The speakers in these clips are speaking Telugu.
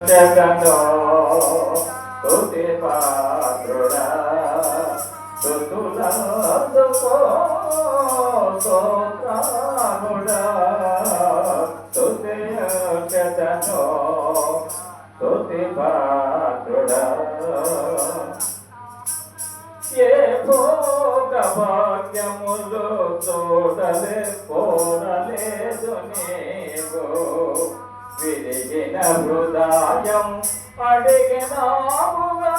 జగదో స్తుతి పాత్రుడా స్తుతులందుకో స్తోత్రముడా స్తుతించెదను స్తుతి పాత్రుడా ఏ భోగ భాగ్యములు చూడలేదు నీవు విరిగిన హృదయం అడిగినాముగా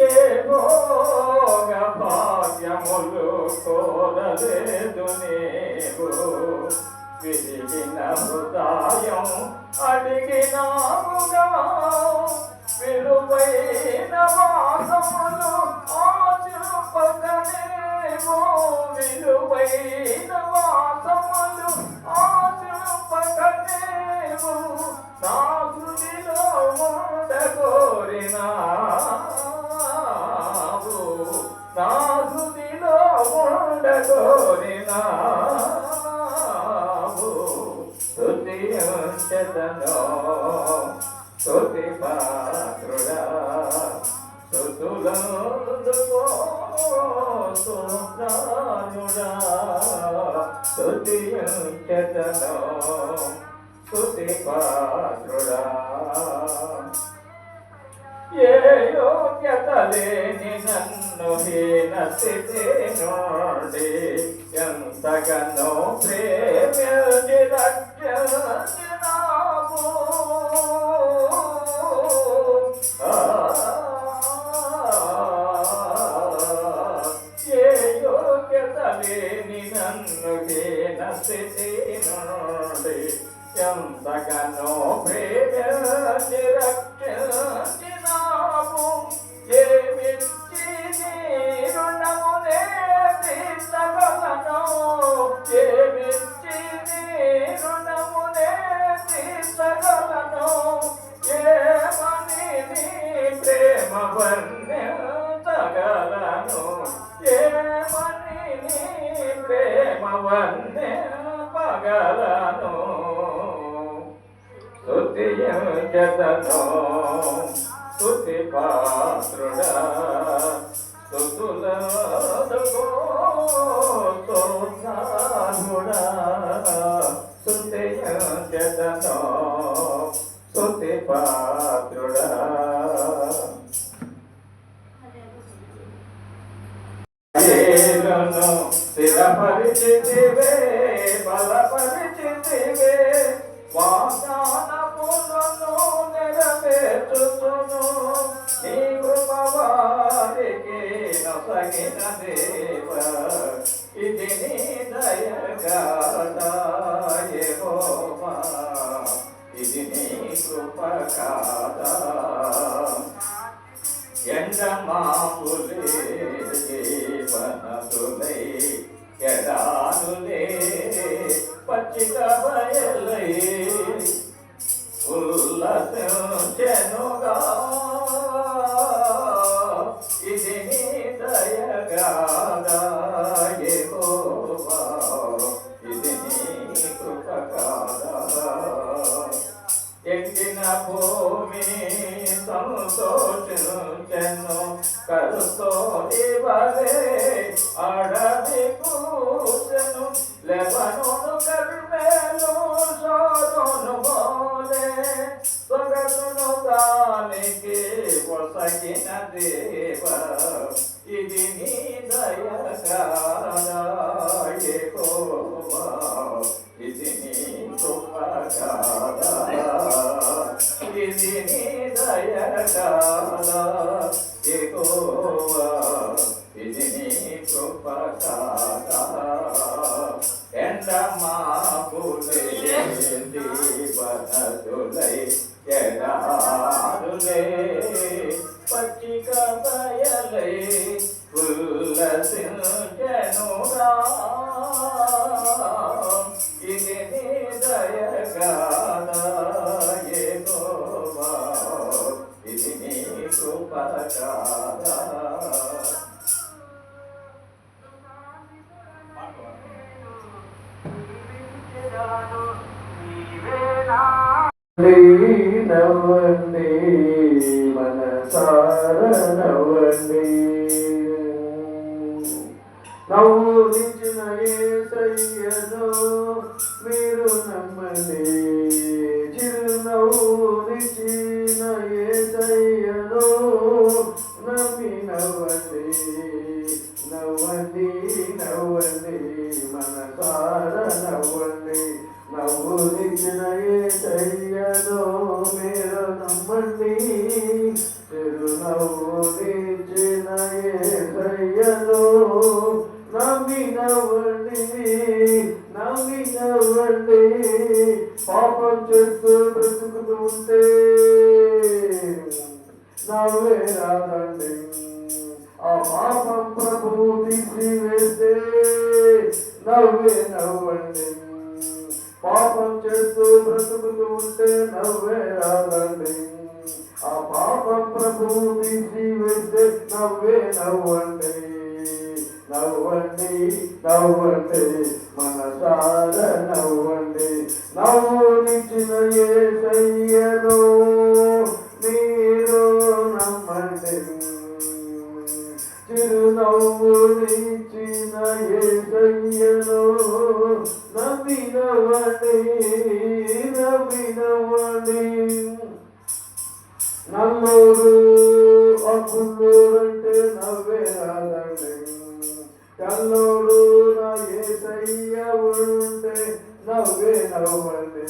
ఏ భోగ భాగ్యములు కోరలేదు నీవు విరిగిన హృదయం అడిగినాముగా విలువైన వాసములు ఆశపగనేమో విలువైన వాసములు ఆశపగనేమో నా హృదిలో ఉండగోరినావు నా హృదిలో ఉండగోరినావు స్తుతించెదను స్తుతి పాత్రుడా స్తుతులందుకో స్తోత్రముడా స్తుతించెదను స్తుతి పాత్రుడా ఏ యోగ్యత లేని నన్ను హీన స్థితి నుండి ఎంతగానో ప్రేమించి రక్షించినావు ఏ యోగ్యత లేని నన్ను హీన స్థితి నుండి ఎంతగానో ప్రేమించి రక్షించినావు ఏమిచ్చి నీ రుణమునే తీర్చగలను ఏమిచ్చి నీ రుణమునే తీర్చగలను ఏమని నీ ప్రేమ వర్ణించగలను ఏమని నీ ప్రేమ వర్ణింపగలను స్తుతించెదను స్తుతి పాత్రుడా స్తుతులందుకో స్తోత్రముడా స్తుతించెదను స్తుతి పాత్రుడా ఏలను స్థిరపరిచితివే బలపరిచితివే వాగ్దానములను నెరవేర్చుచును నీ కృప వారికి నొసగిన దేవ ఇది నీ దయగాదా యెహోవా ఇది నీ కృప కాదా ఎండమాపులే జీవనదులై ఎడానులే పచ్చిక బయలై ఉల్లసించెనుగా ఇది నీ దయగాదా యెహోవా ఇది నీ కృప కాదా ఎండిన భూమి సంతోషించెను కరుతో ఇవలే అడవి కూసెను లెబనోను కర్మేలు సోదోను మోలే సొగసును దానికి పొసగిన దేవ ఇది నీ దయగాదా యెహోవా ఇది నీ కృప కాదా ఇది నీ దయగాదా యెహోవా ఇది నీ కృప కాదా ఎండమాపులే జీవనదులై ఎడారులే పచ్చిక బయలై ఉల్లసించెనుగా ఇది నీ దయగాదా యెహోవా ఇది నీ కృప కాదా నవ్వండి మనసార నవ్వండి నవ్వునిచ్చిన యేసయ్యను మీరు నమ్మండి చిరునవ్వునిచ్చిన యేసయ్యను నమ్మి నవ్వండి నవ్వండి నవ్వండి మనసార నవ్వండి నవ్వునిచ్చిన యేసయ్యను మీరు నమ్మండి చిరునవ్వునిచ్చిన యేసయ్యను నమ్మి నవ్వండి నమ్మి నవ్వండి పాపం చేస్తూ బ్రతుకుతూ ఉంటే నవ్వే రాదండి ఆ పాపం ప్రభువు తీసివేస్తే నవ్వే నవ్వండి పాపం చేస్తూ బ్రతుకుతూ ఉంటే నవ్వే రాదండి ఆ పాపం ప్రభువు తీసివేస్తే నవ్వే నవ్వండి నవ్వండి నవ్వండి మనసార నవ్వండి నవ్వునిచ్చిన యేసయ్యను మీరు నమ్మండి చిరునవ్వునిచ్చిన యేసయ్యను నమ్మి నవ్వండి నమ్మి నవ్వండి నల్లూరు అప్పుల్లూరంటే నవ్వే రాదండి కల్లోడు నా యేసయ్య ఉంటే నవ్వే నవ్వండి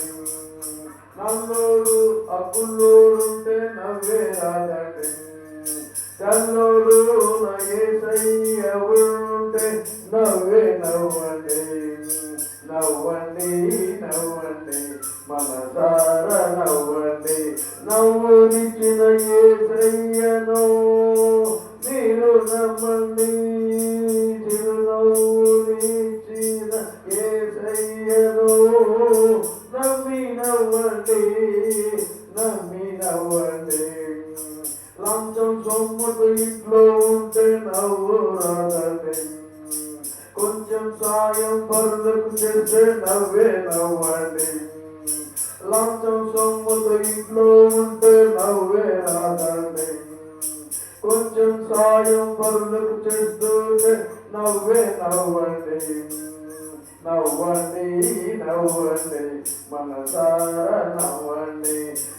నల్లోడు అప్పుల్లూరుంటే నవ్వే రాదండి కల్లోడు నా యేసయ్య ఉంటే నవ్వే నవ్వండి నవ్వండి నవ్వండి మనసార నవ్వండి నవ్వునిచ్చిన యేసయ్యను మీరు నమ్మండి చిరునవ్వునిచ్చిన యేసయ్యను నమ్మి నవ్వండి నమ్మి నవ్వండి లంచం సొమ్ముతో ఇంట్లో ఉంటే నవ్వు రాదండి కొంచెం సాయం పరులకు చేస్తే నవ్వే నవ్వండి లంచం సొమ్ముతో ఇంట్లో ఉంటే నవ్వే రాదండి కొంచెం సాయం పరులకు చేస్తుంటే నవ్వే నవ్వండి నవ్వండి నవ్వండి మనసార నవ్వండి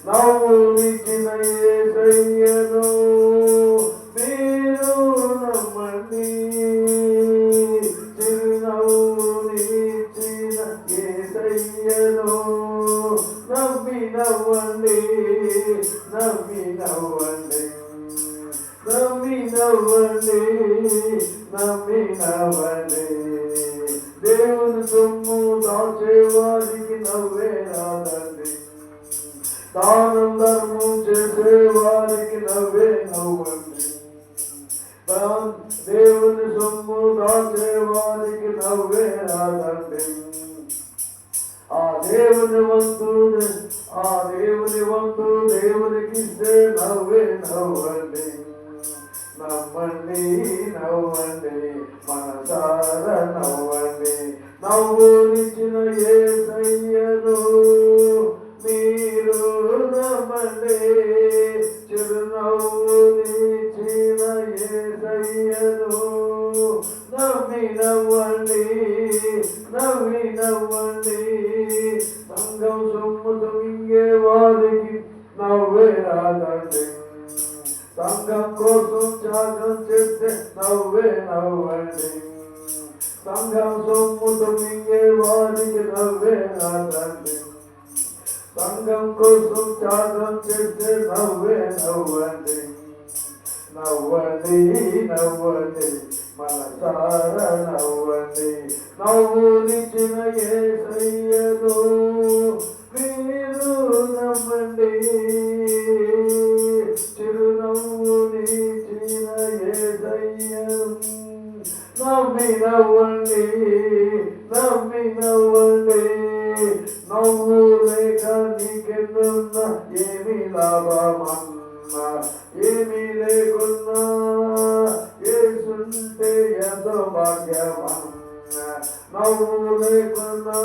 నవ్వునిచ్చిన యేసయ్యను మీరు నమ్మండి చిరునవ్వునిచ్చిన యేసయ్యను నమ్మి నవ్వండి నమ్మి నవ్వండి నమ్మి నవ్వండి నమ్మి నవ్వండి దేవుని సొమ్ము దాచేవారికి నవ్వే రాదండి దానం ధర్మం చేసేవారికి నవ్వే నవ్వండి దేవుని సొమ్ము దాచేవారికి నవ్వే రాదండి ఆ దేవుని వంతు దేవునికి ఇస్తే నవ్వే నవ్వండి నవ్వండి నవ్వండి మనసార నవ్వండి నవ్వునిచ్చిన యేసయ్యను మీరు నమ్మండి చిరునవ్వునిచ్చిన యేసయ్యను నవ్వి నవ్వండి నవ్వి నవ్వండి సంఘం సొమ్ముతో మింగే వారికి నవ్వే రాదండి సంఘం కోసం త్యాగం చేస్తే నవ్వే నవ్వండి సంఘం సొమ్ముతో మింగే వారికి నవ్వే రాదండి సంఘం కోసం త్యాగం చేస్తే నవ్వే నవ్వండి నవ్వండి నవ్వండి మనసార నవ్వండి నవ్వునిచ్చిన యేసయ్యను మీరు నమ్మండి చిరునవ్వునిచ్చిన యేసయ్యను నమ్మి నవ్వండి నమ్మి నవ్వండి నవ్వు లేక నీకెన్నున్నా ఏమి లాభమన్నా ఏమీ లేకున్నా యేసుంటే ఎంతో భాగ్యమన్నా నవ్వు లేకున్నా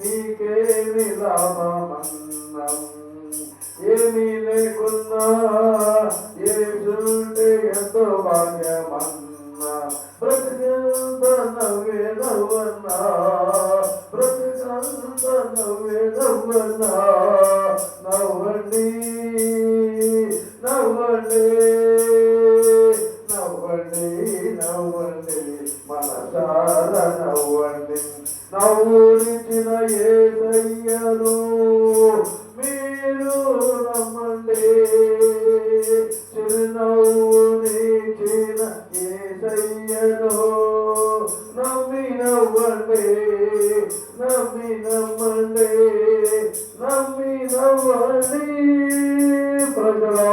నీకేమి లాభమన్నం, ఏమీ లేకున్నా ఏసుంటే ఎంతో భాగ్యమన్నా. బ్రతికంత నవ్వే నవ్వన్నా, బ్రతికంత నవ్వే నవ్వన్నా. నవ్వండి నవ్వండి నవ్వండి నవ్వండి మనసారా నవ్వండి. నవ్వునిచ్చిన యేసయ్యను మీరు నమ్మండి, చిరునవ్వునిచ్చిన యేసయ్యను నమ్మి నవ్వండి, నమ్మి నమ్మండి, నమ్మి నవ్వండి. ప్రజలా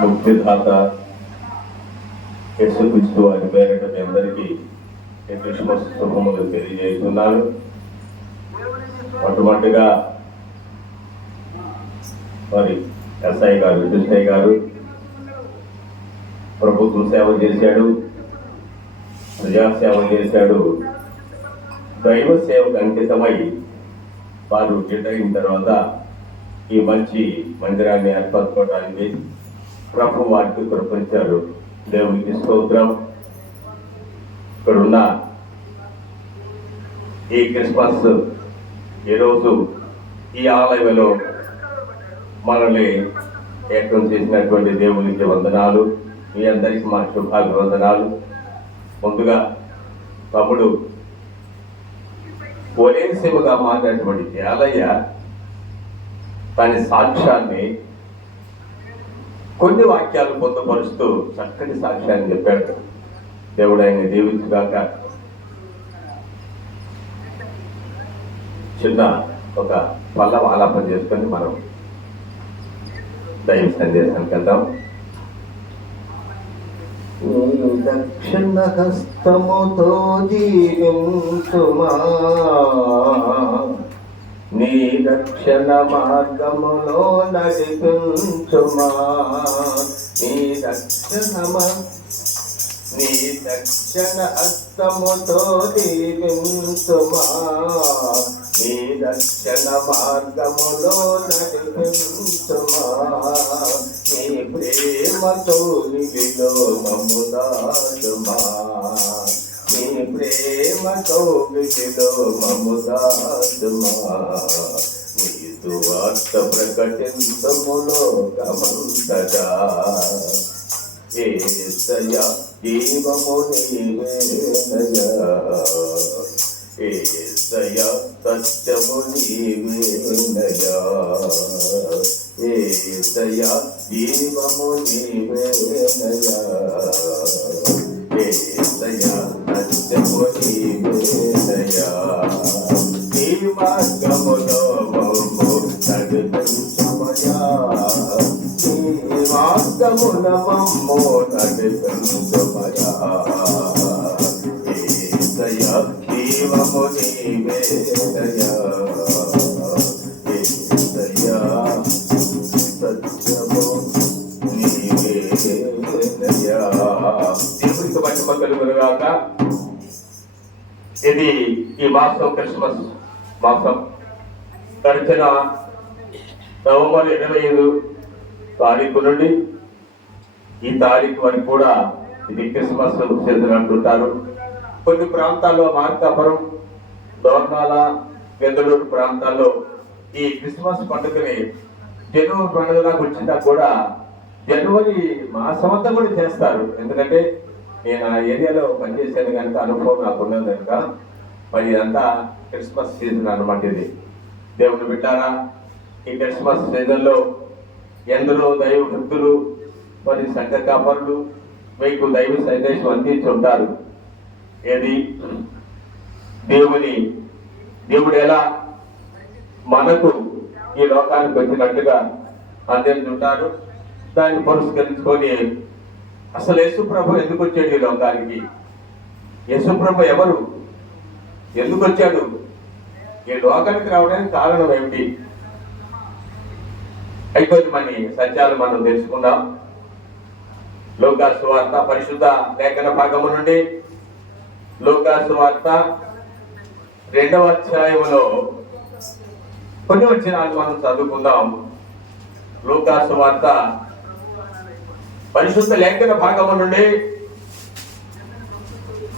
ముక్తిదాత యేసుక్రీస్తు వారి పేరిట మీ అందరికీ క్రిస్మస్ శుభములు తెలియజేస్తున్నాను. మొట్టమొదటిగా మరి ఎస్ఐ గారు, కృష్ణయ్య గారు ప్రభుత్వం సేవ చేశాడు, ప్రజాసేవ చేశాడు. దైవ సేవకు అంకితమై వారు రిటైర్ అయిన తర్వాత ఈ మంచి మందిరాన్ని ఏర్పరచుకోవడానికి ప్రభు వారికి కృపించారు. దేవునికి స్తోత్రం. ఇక్కడున్న ఈ క్రిస్మస్ ఈరోజు ఈ ఆలయంలో మనల్ని ఏకం చేసినటువంటి దేవునికి వందనాలు. మీ అందరికీ మా శుభాభివందనాలు. ముందుగా తమ్ముడు ఒలేసిముగా మారినటువంటి దేలయ్య తన సాక్ష్యాన్ని కొన్ని వాక్యాలు పొందుపరుస్తూ చక్కటి సాక్ష్యాన్ని చెప్పాడు. దేవుడు ఆయన దీవించుగాక. చిన్న ఒక పల్లవ ఆలాపన చేసుకొని మనం దైవ సందేశానికి వెళ్దాం. దక్షిణ హస్తముతో దీవించుమా, నీ రక్షణ మార్గములో నడిపించుమా. నీ దక్షిణ హస్తముతో దీవించుమా, నీ రక్షణ మార్గములో నడిపించుమా. నీ ప్రేమతో విధిలో మమ్ముదాచుమా, నీ ప్రేమతో విధిలో మమ్ముదాచుమా. నీ సువార్త ప్రకటించములో గమంతటా, యేసయ్యా జీవము నీవేనయ్యా, యేసయ్యా సత్యము నీవేనయ్యా, యేసయ్యా జీవము నీవేనయ్యా, యేసయ్యా సత్యము నీవేనయ్యా. నీ మార్గములో మమ్ము నడిపించుమయ్యా, నీ మార్గమున మమ్ము నడిపించుమయ్యా. యేసయ్యా జీవము నీవేనయ్యా, యేసయ్యా సత్యము నీవేనయ్యా. దేవునికి మహిమ కలుగునుగాక. ఇది ఈ మాసం క్రిస్మస్ మాసం. గడిచిన నవంబర్ 25 తారీఖు నుండి ఈ తారీఖు వరకు కూడా ఇది క్రిస్మస్ సీజన్ అంటుంటారు. కొన్ని ప్రాంతాల్లో మార్కాపురం, దోర్నాల, గెందలూరు ప్రాంతాల్లో ఈ క్రిస్మస్ పండుగని జనవరి పండుగ వచ్చినా కూడా జనవరి మాసం అంతా కూడా చేస్తారు. ఎందుకంటే నేను ఆ ఏరియాలో పనిచేసాను కనుక అనుభవం నాకు ఉన్నది కనుక మరి ఇదంతా క్రిస్మస్ సీజన్ అన్నమాట. ఇది దేవుని బిడ్డారా, ఈ క్రిస్మస్ సీజన్లో ఎందరో దైవ భక్తులు మరి సంఘ కాపరులు మీకు దైవ సందేశం అందించుంటారు. ఏది దేవుడు ఎలా మనకు ఈ లోకానికి వచ్చినట్టుగా అందించుంటారు. దాన్ని పురస్కరించుకొని అసలు యేసుప్రభు ఎందుకు వచ్చాడు ఈ లోకానికి? యేసుప్రభు ఎవరు? ఎందుకు వచ్చాడు? ఈ లోకానికి రావడానికి కారణం ఏమిటి? అయిపోయింది మన సత్యాలు మనం తెలుసుకుందాం. లూకా సువార్త పరిశుద్ధ లేఖన భాగము నుండి లూకా సువార్త 2వ అధ్యాయములో కొన్ని వచనాలు మనం చదువుకుందాం. లూకా సువార్త పరిశుద్ధ లేఖన భాగము నుండి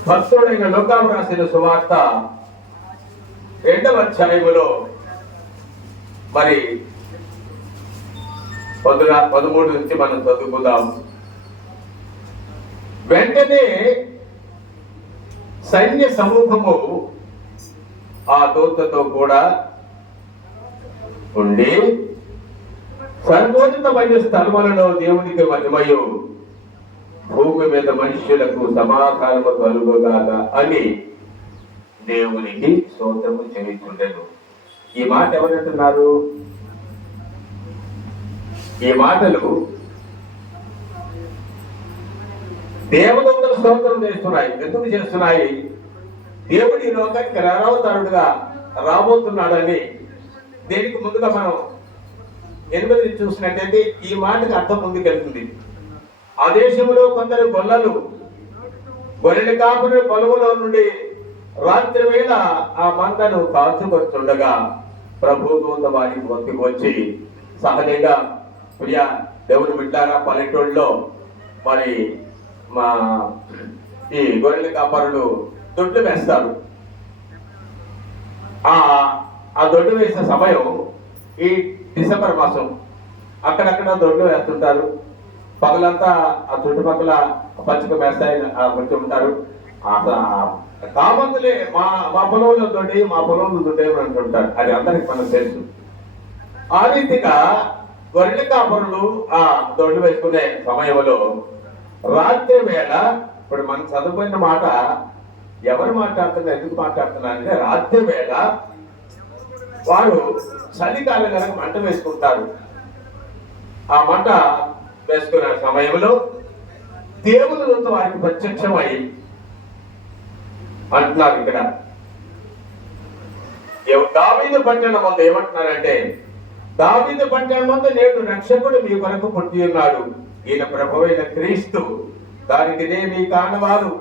భక్తుడైన లూకా రాసిన సువార్త 2వ అధ్యాయములో మరి 13 నుంచి మనం చదువుకుందాం. వెంటనే సైన్య సమూహము ఆ దూతతో కూడా ఉండి సర్వోన్నతమైన స్థలములలో దేవునికి మహిమయు భూమి మీద మనుష్యులకు సమాధానము కలుగుగాక అని దేవునికి స్తోత్రము చెల్లించుండెను. ఈ మాట ఎవరంటున్నారు? ఈ మాటలు దేవదూతలు స్తోత్రం చేస్తున్నాయి. ఎందుకు చేస్తున్నాయి? దేవుడు ఈ లోకానికి రారావతారుడుగా రాబోతున్నాడని. దేనికి ముందుగా మనం 8 చూసినట్టయితే ఈ మాటకి అర్థం ముందుకెళ్తుంది. ఆ దేశంలో కొందరు గొర్రెల కాపుల పొలములో నుండి రాత్రి వేళ ఆ మందను కాచుకొచ్చుండగా ప్రభుదూత వారికి ఒత్తికి వచ్చి సహజంగా ప్రియ దేవుని బిడ్డారా, పల్లెటూళ్ళలో మరి మా ఈ గొర్రెల కాపరులు దొడ్లు వేస్తారు. ఆ దొడ్డు వేసే సమయం ఈ డిసెంబర్ మాసం. అక్కడక్కడ దొడ్లు వేస్తుంటారు. పగలంతా ఆ చుట్టుపక్కల పచ్చిక వేస్తాయి కొంచెం ఉంటారు. కామంతులే మా పొలంలో దొడ్డి, మా పొలంలో దొడ్డే అంటుంటారు. అది అందరికి మనకు తెలుసు. ఆ రీతిగా గొర్రెల కాపరులు ఆ దొడ్డు వేసుకునే సమయంలో రాత్రి వేళ, ఇప్పుడు మనం చదువుకున్న మాట ఎవరు మాట్లాడుతున్నారు, ఎందుకు మాట్లాడుతున్నారు అంటే రాత్రి వేళ వారు చలికాలం కనుక మంట వేసుకుంటారు. ఆ మంట వేసుకునే సమయంలో దేవుని దూత వారికి ప్రత్యక్షమై అంటున్నారు. ఇక్కడ దావీదు పట్టణం ముందు ఏమంటున్నారంటే, దావీదు పట్టణం ముందు నేడు రక్షకుడు మీ కొరకు పుట్టి ఉన్నాడు, ఈయన ప్రభువైన క్రీస్తు. దానికి మీ కారణవారు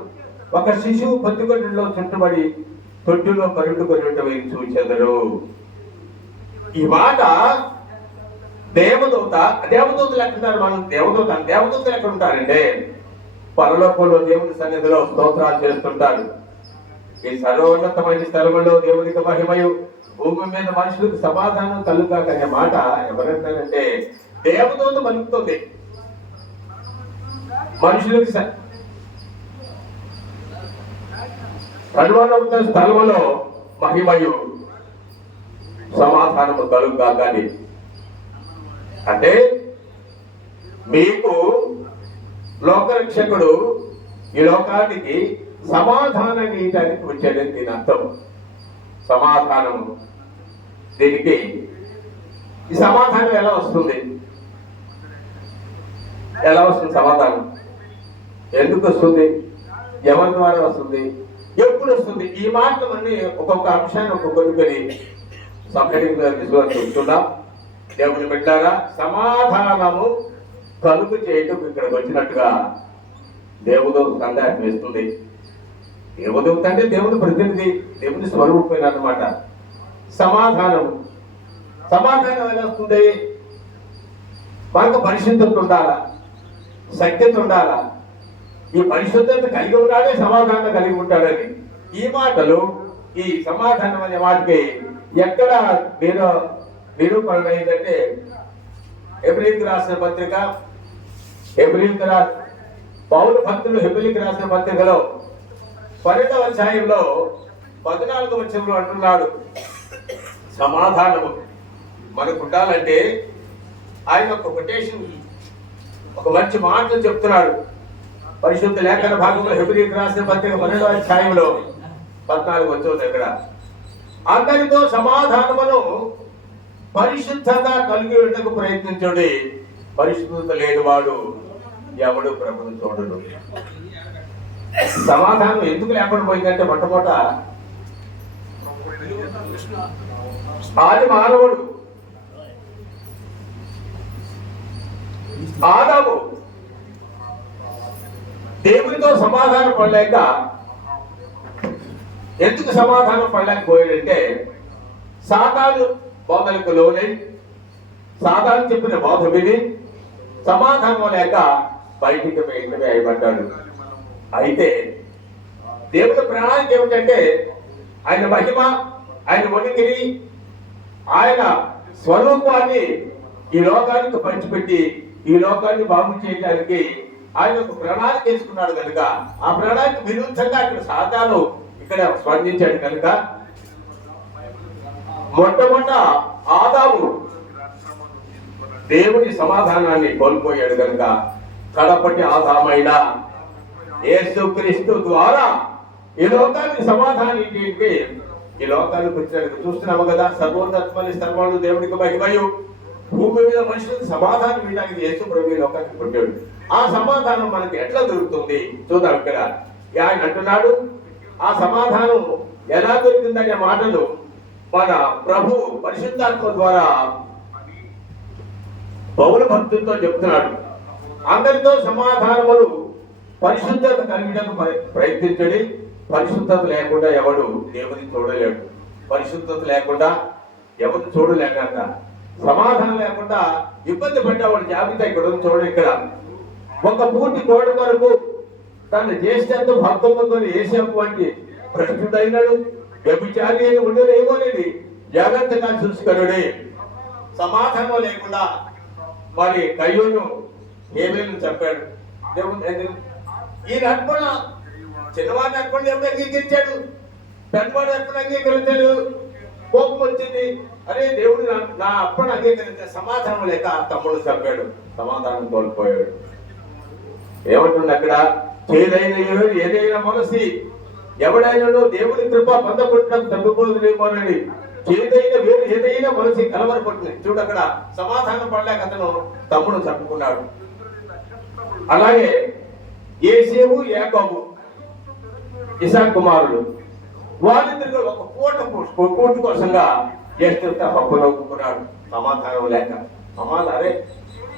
ఒక శిశువు పొత్తిగొడ్డులో చుట్టుబడి తొట్టులో పరుడుకొని చూచెదరు. ఈ మాట దేవదూతలు ఎక్కడుంటారు? మనం దేవదూతలు ఎక్కడ ఉంటారంటే పరలోకంలో దేవుని సన్నిధిలో స్తోత్రాలు చేస్తుంటారు. ఈ సర్వోన్నతమైన స్థలంలో దేవునికి మహిమయు భూమి మీద మనుషులకు సమాధానం కలుగాక అనే మాట ఎవరంటారంటే దేవదూత పలుకుతుంది. మనుషులకు సర్వోన్నత స్థలంలో మహిమయు సమాధానము కలుగాక అని. అంటే మీకు లోకరక్షకుడు ఈ లోకానికి సమాధానం ఇయటానికి వచ్చాడని దీని అర్థం. సమాధానము. దీనికి ఈ సమాధానం ఎలా వస్తుంది? సమాధానం ఎందుకు వస్తుంది? ఎవరి ద్వారా వస్తుంది? ఎప్పుడు వస్తుంది? ఈ మాటలన్నీ ఒక్కొక్క అంశాన్ని ఒక్కొక్కరి సంఘటనగా చూస్తున్నాం. దేవుని బిడ్డారా, సమాధానము కలుగు చేయటం ఇక్కడికి వచ్చినట్టుగా దేవదూత సందేహం వేస్తుంది. దేవదూత అంటే దేవుని ప్రతినిధి, దేవుని స్వరూపమైన అన్నమాట. సమాధానం ఎలా వస్తుంది? మనకు పరిశుద్ధత ఉండాలా, సత్యత ఉండాలా. ఈ పరిశుద్ధత కలిగి ఉన్నాడే సమాధానం కలిగి ఉంటాడని. ఈ మాటలు, ఈ సమాధానం అనే వాటికి ఎక్కడ నిరూపణ అయిందంటే హెబ్రీయులకు రాసిన పత్రిక, పౌలు భక్తులు హెబ్రీయులకు రాసిన పత్రికలో 12వ అధ్యాయంలో 14వ వచనంలో అంటున్నాడు, సమాధానము మనకు ఉండాలంటే ఆయన ఒక కొటేషన్, ఒక మంచి మాటలు చెప్తున్నాడు. పరిశుద్ధ లేఖన భాగంలో హెబ్రీయులకు రాసిన పత్రిక 12వ అధ్యాయంలో 14 వచనం దగ్గర, అందరితో సమాధానమును పరిశుద్ధత కలిగి ఉండకు ప్రయత్నించుడి, పరిశుద్ధత లేనివాడు ఎవడు ప్రభువును చూడడు. సమాధానం ఎందుకు లేకుండా పోయిందంటే మొట్టమొదట ఆది మానవుడు ఆదాము దేవునితో సమాధానం పడలేక, ఎందుకు సమాధానం పడలేకపోయాడంటే సాతాను బోధలకు లోనై, సాతాను చెప్పిన బోధ విని సమాధానం లేక బయటికి వెంటనే అయిపడ్డాడు. అయితే దేవుని ప్రణాళిక ఏమిటంటే ఆయన మహిమ, ఆయన ఉనికిని, ఆయన స్వరూపాన్ని ఈ లోకానికి పంచిపెట్టి ఈ లోకాన్ని బాగు చేయడానికి ఆయన ఒక ప్రణాళిక వేసుకున్నాడు కనుక, ఆ ప్రణాళిక విరుద్ధంగా అక్కడ సాతాను ఇక్కడ స్పందించాడు కనుక మొట్టమొదట ఆదాము దేవుని సమాధానాన్ని కోల్పోయాడు కనుక కడపటి ఆదామైన యేసుక్రీస్తు ద్వారా ఈ లోకానికి సమాధానం ఏంటి, ఈ లోకానికి వచ్చినట్టు చూస్తున్నాము కదా. సర్వోన్నతమైన సర్వాలు దేవునికి మహిమయు, భూమి మీద మనుషులకు సమాధానం ఇవ్వడానికి యేసు ప్రభు ఈ లోకానికి పుట్టాడు. ఆ సమాధానం మనకి ఎట్లా దొరుకుతుంది చూద్దాం. ఇక్కడ ఆయన అంటున్నాడు, ఆ సమాధానం ఎలా దొరికిందనే మాటలు మన ప్రభు పరిశుద్ధాత్మ ద్వారా పౌల భక్తులతో చెప్తున్నాడు. అందరితో సమాధానములు పరిశుద్ధత కలిగడానికి ప్రయత్నించండి, పరిశుద్ధత లేకుండా ఎవడు దేవుని చూడలేడు. పరిశుద్ధత లేకుండా ఎవరు చూడలేక, సమాధానం లేకుండా ఇబ్బంది పడ్డవాడు జాబితా ఇక్కడ చూడండి. ఇక్కడ ఒక పూర్తి కోట వరకు తన జ్యేష్ఠంతో భక్తులతో ఏసేపు వంటి భ్రష్టుడైనడు, వ్యభిచారి అని ఉండేమోనేది జాగ్రత్తగా చూసుకున్నాడే. సమాధానం లేకుండా మరి కయ్యూను హేబేలును చంపాడు. దేవుడు ఈయన అర్పణ, చిన్నవాడిని అర్పణ దేవుడు అంగీకరించాడు, పెద్దవాడు అర్పణ అంగీకరించాడు. కోపం వచ్చింది, అరే దేవుడు నా అర్పణ అంగీకరించే, సమాధానం లేక తమ్ముడు చంపాడు, సమాధానం కోల్పోయాడు. ఏమంటుంది అక్కడ, చేదైన ఏదైనా మనసి ఎవడైనా దేవుని కృప పొందకుండా తగ్గిపోతుందేమోనని చేదైన వేరు ఏదైనా మనసి కలవరపడుతుంది. చూడు అక్కడ సమాధానం పడలేక అతను తమ్ముడు చంపుకున్నాడు. అలాగే ఏసేవు యాకోబు ఇసాకు కుమారుడు, వాళ్ళిద్దరు ఒక కోటి కోసంగా జ్యేష్ఠులతో హక్కులు ఒప్పుకున్నాడు. సమాధానం లేక, అరే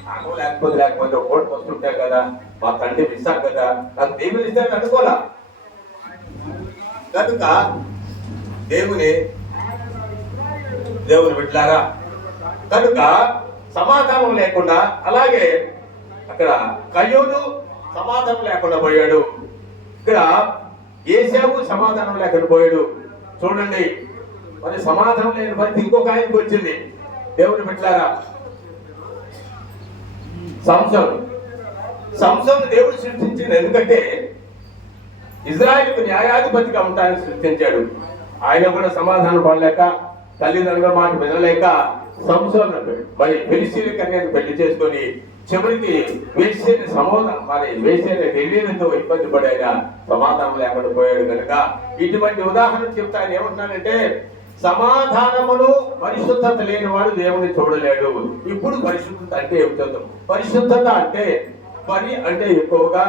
నాకు లేకపోతే ఒక కోటి వస్తుంటాయి కదా, మా తండ్రి ఇస్తాను కదా, నాకు దేవుని ఇస్తాను అనుకోలే కనుక దేవుని బిడ్డలారా, కనుక సమాధానం లేకుండా, అలాగే అక్కడ కయ్యూను సమాధానం లేకుండా పోయాడు, ఇక్కడ ఏసేపు సమాధానం లేకుండా పోయాడు. చూడండి, మరి సమాధానం లేని పరిస్థితి ఇంకొక ఆయనకు వచ్చింది. దేవుని బిడ్డలారా, సంసోను దేవుడు సృష్టించింది ఎందుకంటే ఇజ్రాయెల్కు న్యాయాధిపతిగా ఉండడానికి సృష్టించాడు. ఆయన కూడా సమాధానం పడలేక, తల్లిదండ్రుల మాట వినలేక సంసోను మరి ఫిలిష్తీయుల కన్యను పెళ్లి చేసుకొని చివరికి వేసేని తెలియనితో ఇబ్బంది పడేగా సమాధానం లేకుండా పోయాడు కనుక ఇటువంటి ఉదాహరణ చెప్తా ఆయన ఏమంటున్నాడంటే, సమాధానమును పరిశుద్ధత లేనివాడు దేవుని చూడలేడు. ఇప్పుడు పరిశుద్ధత అంటే ఏమిటో, పరిశుద్ధత అంటే పని అంటే ఎక్కువగా,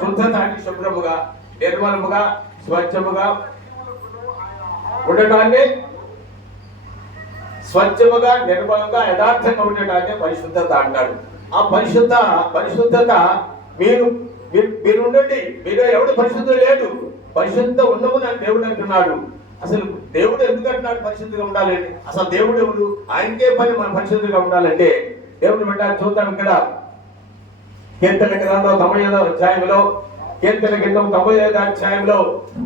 శుద్ధత అంటే శుభ్రముగా, నిర్మలముగా, స్వచ్ఛముగా ఉండటాన్ని, స్వచ్ఛముగా, నిర్మలంగా, యథార్థంగా ఉండటాన్ని పరిశుద్ధత అంటాడు. ఆ పరిశుద్ధత మీరు ఉండండి, మీరు ఎవడు పరిశుద్ధం లేదు, పరిశుద్ధ ఉండవు అని దేవుడు అంటున్నాడు. అసలు దేవుడు ఎందుకు అంటున్నాడు పరిశుద్ధిగా ఉండాలండి? అసలు దేవుడు ఎవడు? ఆయనకే పని మనం పరిశుద్ధిగా ఉండాలంటే దేవుడు పెట్టాలి. చూద్దాం ఇక్కడ కీర్తన గ్రంథం 95వ అధ్యాయంలో కీర్తన గ్రంథం 95వ అధ్యాయంలో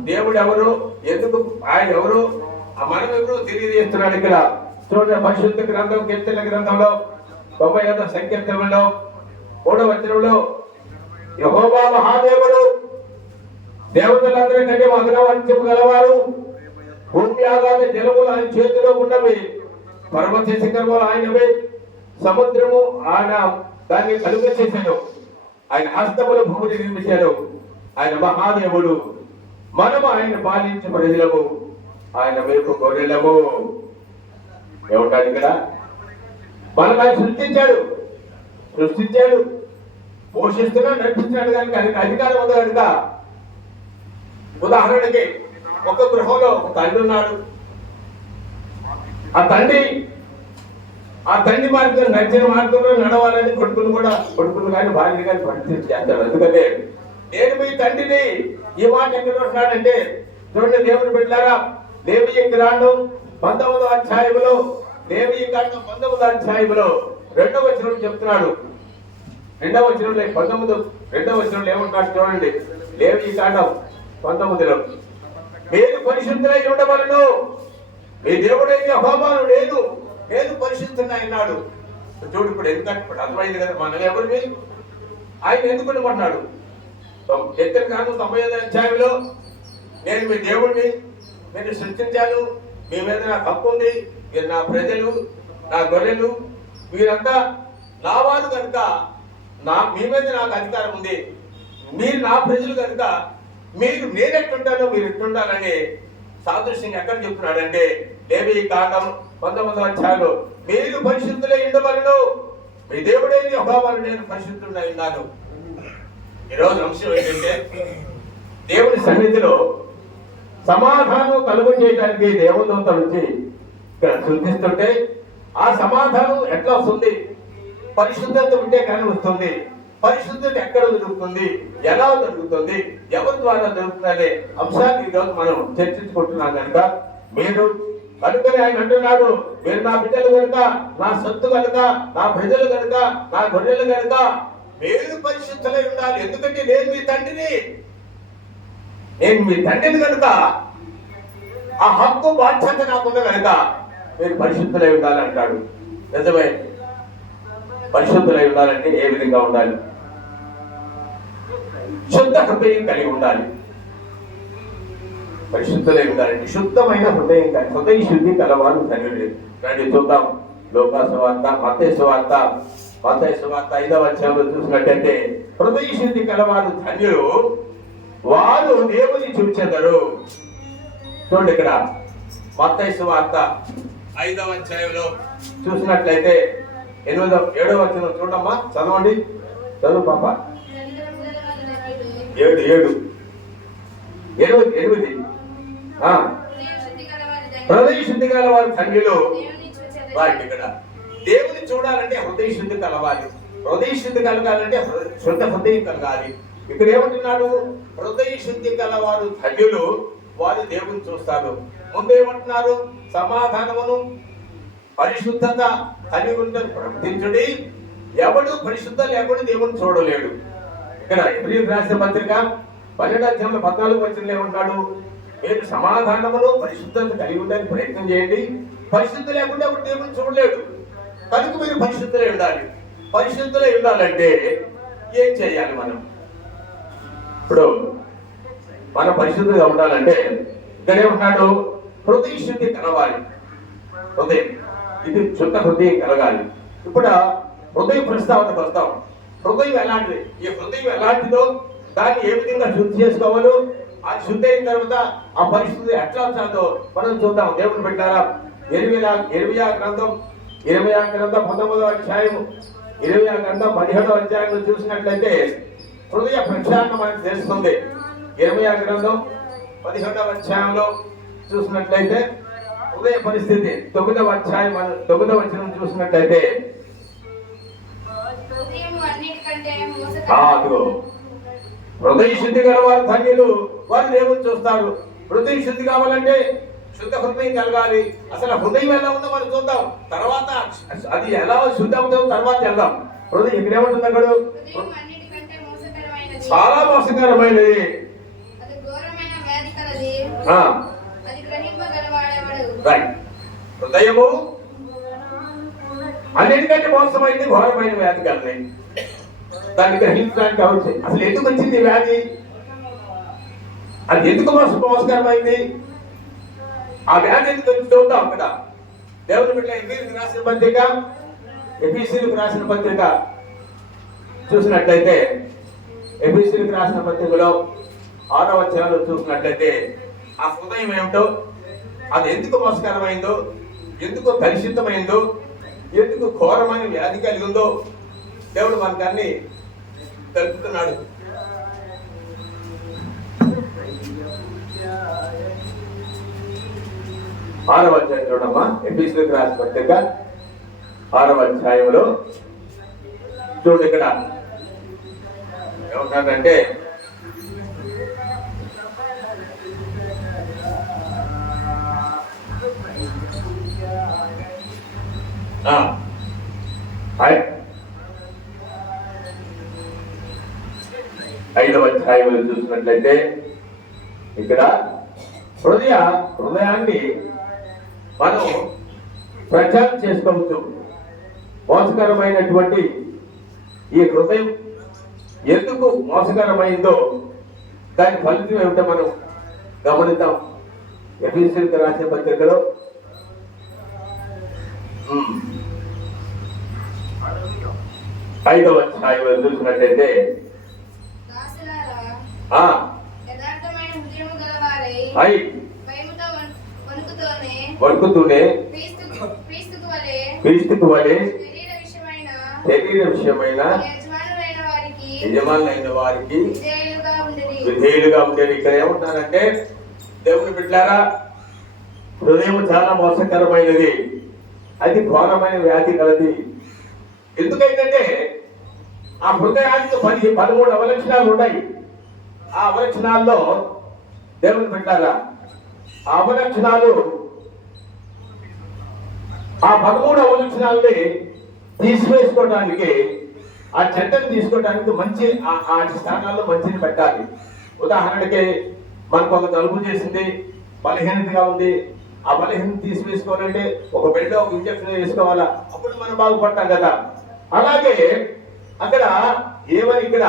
దేవుడు ఎవరు, ఎందుకు ఆయన ఎవరు, మనం ఎవరు తెలియజేస్తున్నాడు. ఇక్కడ చూడండి, పరిశుద్ధ గ్రంథం కీర్తన గ్రంథంలో 95వ సంకీర్తనలో 3వ వచనంలో యెహోవా మహాదేవుడు, దేవతలందరికంటే మగనవంత్యము గలవారు, భూమి ఆగామి జలములు ఆయన చేతిలో ఉన్నవి, పర్వత శిఖరములు ఆయనవే, సముద్రము ఆయన దాన్ని కలుగ చేశాడు, ఆయన హస్తములు భూమిని నిర్మించాడు. ఆయన మహాదేవుడు, మనము ఆయన పాలించే ప్రజలము, ఆయన వైపు గొర్రెలము. ఏమంటాడు ఇక్కడ, మనం ఆయన సృష్టించాడు, పోషిస్తున్నాడు, నడిపిస్తున్నాడు, కనుక ఆయనకు అధికారం ఉంది కనుక. ఉదాహరణకి ఒక గృహంలో ఒక తండ్రి ఉన్నాడు. ఆ తండ్రి మార్గం నచ్చిన మార్గంలో నడవాలని కొడుకులు కానీ భార్యలు కానీ పరిస్థితి చేస్తాడు. ఎందుకంటే నేను మీ తండ్రిని, ఈ మాట ఎక్కడ ఉంటున్నాడంటే చూడండి దేవుని బిడ్డలారా, లేవియ గ్రంథం 19వ అధ్యాయంలో 19వ అధ్యాయంలో 2వ వచనం చెప్తున్నాడు. 2వ వచనంలో 2వ వచనంలో ఏమంటున్నాడు చూడండి. లేవియ గ్రంథం 19లో మీరు పరిశుద్ధులై ఉండవలను, మీ దేవుడైన యెహోవాను నేను పరిశుద్ధుడై అన్నాడు. చూడు, ఇప్పుడు ఎందుకంటే ఇప్పుడు అర్థమైంది కదా మనం ఎవరిని, ఆయన ఎందుకు ఉండమన్నాడు. కీర్తన గ్రంథం 95వ అధ్యాయంలో నేను మీ దేవుడిని, నేను సృష్టించాను, మీ మీద నాకు హక్కు ఉంది, మీరు నా ప్రజలు, నా గొర్రెలు, మీరంతా నా వారు కనుక మీ మీద నాకు అధికారం ఉంది, మీరు నా ప్రజలు కనుక మీరు నేనెట్టుంటానో మీరు ఎట్టుండాలని సాదృశ్యం ఎక్కడ చెప్తున్నాడంటే లేవియ కాండం 19వ అధ్యాయంలో మీరు పరిశుద్ధులై ఉండవలను, మీ దేవుడైన యెహోవాను నేను పరిశుద్ధుడై ఉన్నాను. ఈరోజు అంశం ఏంటంటే దేవుని సన్నిధిలో సమాధానం కలుగ చేయడానికి దేవదూత నుంచి ఇక్కడ సృష్టిస్తుంటే ఆ సమాధానం ఎట్లా వస్తుంది, పరిశుద్ధత ఉంటే కానీ వస్తుంది. పరిశుద్ధత ఎక్కడ దొరుకుతుంది, ఎలా దొరుకుతుంది, ఎవరి ద్వారా దొరుకుతుందనే అంశాన్ని ఈరోజు మనం చర్చించుకుంటున్నాం కనుక మీరు కనుకనే ఆయన అంటున్నాడు, మీరు నా బిడ్డలు కనుక, నా సొత్తు కనుక, నా ప్రజలు కనుక, నా గొర్రెలు కనుక మీరు పరిశుద్ధులై ఉండాలి. ఎందుకంటే నేను మీ తండ్రిని కనుక ఆ హక్కు బాధ్యత నాకుంది కనుక మీరు పరిశుద్ధులై ఉండాలి అంటాడు. నిజమే, పరిశుద్ధులై ఉండాలంటే ఏ విధంగా ఉండాలి? శుద్ధ హృదయం కలిగి ఉండాలి. పరిశుద్ధులై ఉండాలంటే శుద్ధమైన హృదయం కలిగి, హృదయ శుద్ధి కలవారు ధన్యుడు. రండి చూద్దాం, లూకా సువార్త, మత్తయి సువార్త 5వ అధ్యాయంలో చూసినట్టయితే హృదయ శుద్ధి కలవారు ధన్యులు, వారు దేవుని చూచెదరు. చూడండి ఇక్కడ మత్తయి సువార్త 5వ అధ్యాయంలో చూసినట్లయితే 7వ వచనం చూడమ్మా, చదవండి, చదువు పాప. 7 హృదయ శుద్ధి గల వారు ధన్యులు. వారికి ఇక్కడ దేవుని చూడాలంటే హృదయ శుద్ధి కలవాలి. హృదయ శుద్ధి కలగాలంటే శుద్ధ హృదయం కలగాలి. ఇక్కడ ఏమంటున్నాడు, హృదయ శుద్ధి కలవారు ధన్యులు, వారు దేవుని చూస్తారు. ముందు ఏమంటున్నారు, సమాధానమును పరిశుద్ధత కలిగి ఉందని ప్రవర్తించుడి, ఎవడు పరిశుద్ధ లేకుండా దేవుని చూడలేడు. ఇక్కడ ఎబ్రీయులకు రాసిన పత్రిక 12వ అధ్యాయంలో 14వ వచనంలో ఏమంటాడు, మీరు సమాధానమును పరిశుద్ధత కలిగి ఉండడానికి ప్రయత్నం చేయండి, పరిశుద్ధ లేకుండా ఎవడు దేవుని చూడలేడు. కనుక మీరు పరిశుద్ధులై ఉండాలి. పరిశుద్ధులై ఉండాలంటే ఏం చేయాలి మనం? ఇప్పుడు మనం పరిశుద్ధంగా ఉండాలంటే ఇక్కడే ఉన్నాడు, హృదయ శుద్ధి కలవాలి. హృదయం ఇది శుద్ధ హృదయం కలగాలి. ఇప్పుడు హృదయ ప్రస్తావనకు వస్తాం. హృదయం ఎలాంటిది, ఈ హృదయం ఎలాంటిదో దాన్ని ఏ విధంగా శుద్ధి చేసుకోవాలో, ఆ శుద్ధి అయిన తర్వాత ఆ పరిస్థితి ఎట్లా వచ్చాదో మనం చూద్దాం. దేవుని పెట్టారా, ఇర్మియా గ్రంథం 19వ అధ్యాయం, 17వ అధ్యాయంలో చూసినట్లయితే హృదయ ప్రక్షాళన మనకు తెలుస్తుంది. ఇర్మియా గ్రంథం 17వ అధ్యాయంలో చూసినట్లయితే హృదయ పరిస్థితి 9వ అధ్యాయం 9వ వచనం చూసినట్లయితే హృదయ శుద్ధి గల వారు ధన్యులు, వారు దేవుని చూస్తారు. హృదయ శుద్ధి కావాలంటే శుద్ధ హృదయం కలగాలి. అసలు హృదయం ఎలా ఉందో మనం చూద్దాం, తర్వాత అది ఎలా శుద్ధి అవుతుందో తర్వాత వెళ్దాం. హృదయం ఇక్కడ ఏమంటుంది, అక్కడ చాలా మోసకరమైనది. అది ఘోరమైన వ్యాధి కలది. ఆ, అది గ్రహింపగలవాడెవడు? రైట్. హృదయము అన్నిటికంటే మోసమైంది, ఘోరమైన వ్యాధి కలది. దాన్ని గ్రహించడానికి కావచ్చు. అసలు ఎందుకు వచ్చింది ఈ వ్యాధి? అది ఎందుకు మోసకరమైంది? ఆ వ్యాధి ఎందుకు వచ్చి చూద్దాం. అక్కడ దేవుని బిడ్డ ఎఫీసీలకు రాసిన పత్రిక చూసినట్లయితే ఎఫీసీలకు రాసిన పత్రికలో 6వ వచనంలో చూసినట్లయితే ఆ హృదయం ఏమిటో, అది ఎందుకు మోసకరమైందో, ఎందుకు కలుషితమైందో, ఎందుకు ఘోరమైన వ్యాధి కలిగి ఉందో దేవుడు మనకు అన్ని తెలుపుతున్నాడు. ఆరవ అధ్యాయం చూడమ్మా. ఎఫీసీలకు రాసిన పత్రిక 6వ అధ్యాయంలో చూడండి. ఇక్కడ ఏమంటారంటే ఐదవ అధ్యాయంలో చూసినట్లయితే ఇక్కడ హృదయాన్ని మనం ప్రచారం చేసుకోవచ్చు. మోసకరమైనటువంటి ఈ హృదయం ఎందుకు మోసకరమైందో దాని ఫలితం ఏమిటో మనం గమనిద్దాం. ఎఫీసీలకు రాసిన పత్రికలో 5వ అధ్యాయంలో చూసినట్లయితే దాసులారా, యథార్థమైన హృదయము గలవారై భయముతో వణుకుతూనే క్రీస్తుకు వలె శరీర విషయమైన యజమానులైన వారికి విధేయులుగా ఉండేది. ఇక్కడ ఏమంటున్నారంటే దేవుని బిడ్డలారా, హృదయం చాలా మోసకరమైనది, అది ఘోరమైన వ్యాధి కలది. ఎందుకైతే ఆ హృదయానికి 13 అవలక్షణాలు ఉన్నాయి. ఆ అవలక్షణాల్లో దేవుని బిడ్డలారా, ఆ అవలక్షణాలు, ఆ 13 అవలక్షణాలని తీసివేసుకోవడానికి, ఆ చెడ్డను తీసుకోవడానికి మంచి ఆ స్థానాల్లో మంచిని పెట్టాలి. ఉదాహరణకి మనకు ఒక జలుబు చేసింది, బలహీనతగా ఉంది, ఆ బలహీనత తీసివేసుకోవాలంటే ఒక బెడ్ ఒక ఇంజక్షన్ వేసుకోవాలా, అప్పుడు మనం బాగుపడతాం కదా. అలాగే అక్కడ ఇక్కడ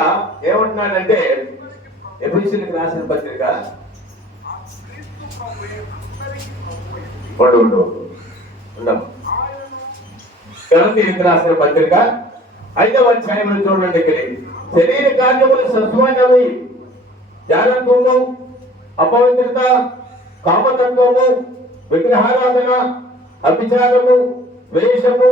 ఏమంటున్నాడంటే ఎఫీసీలకు రాసిన పత్రిక కొరింథీయులకు రాసిన పత్రిక 5వ అధ్యాయంలో చూడండి. ఇక్కడ శరీర కార్యములు సత్వమైనవి, జాలత్వము, అపవిత్రత, కామతత్వము, విగ్రహారాధన, అభిచారము, ద్వేషము,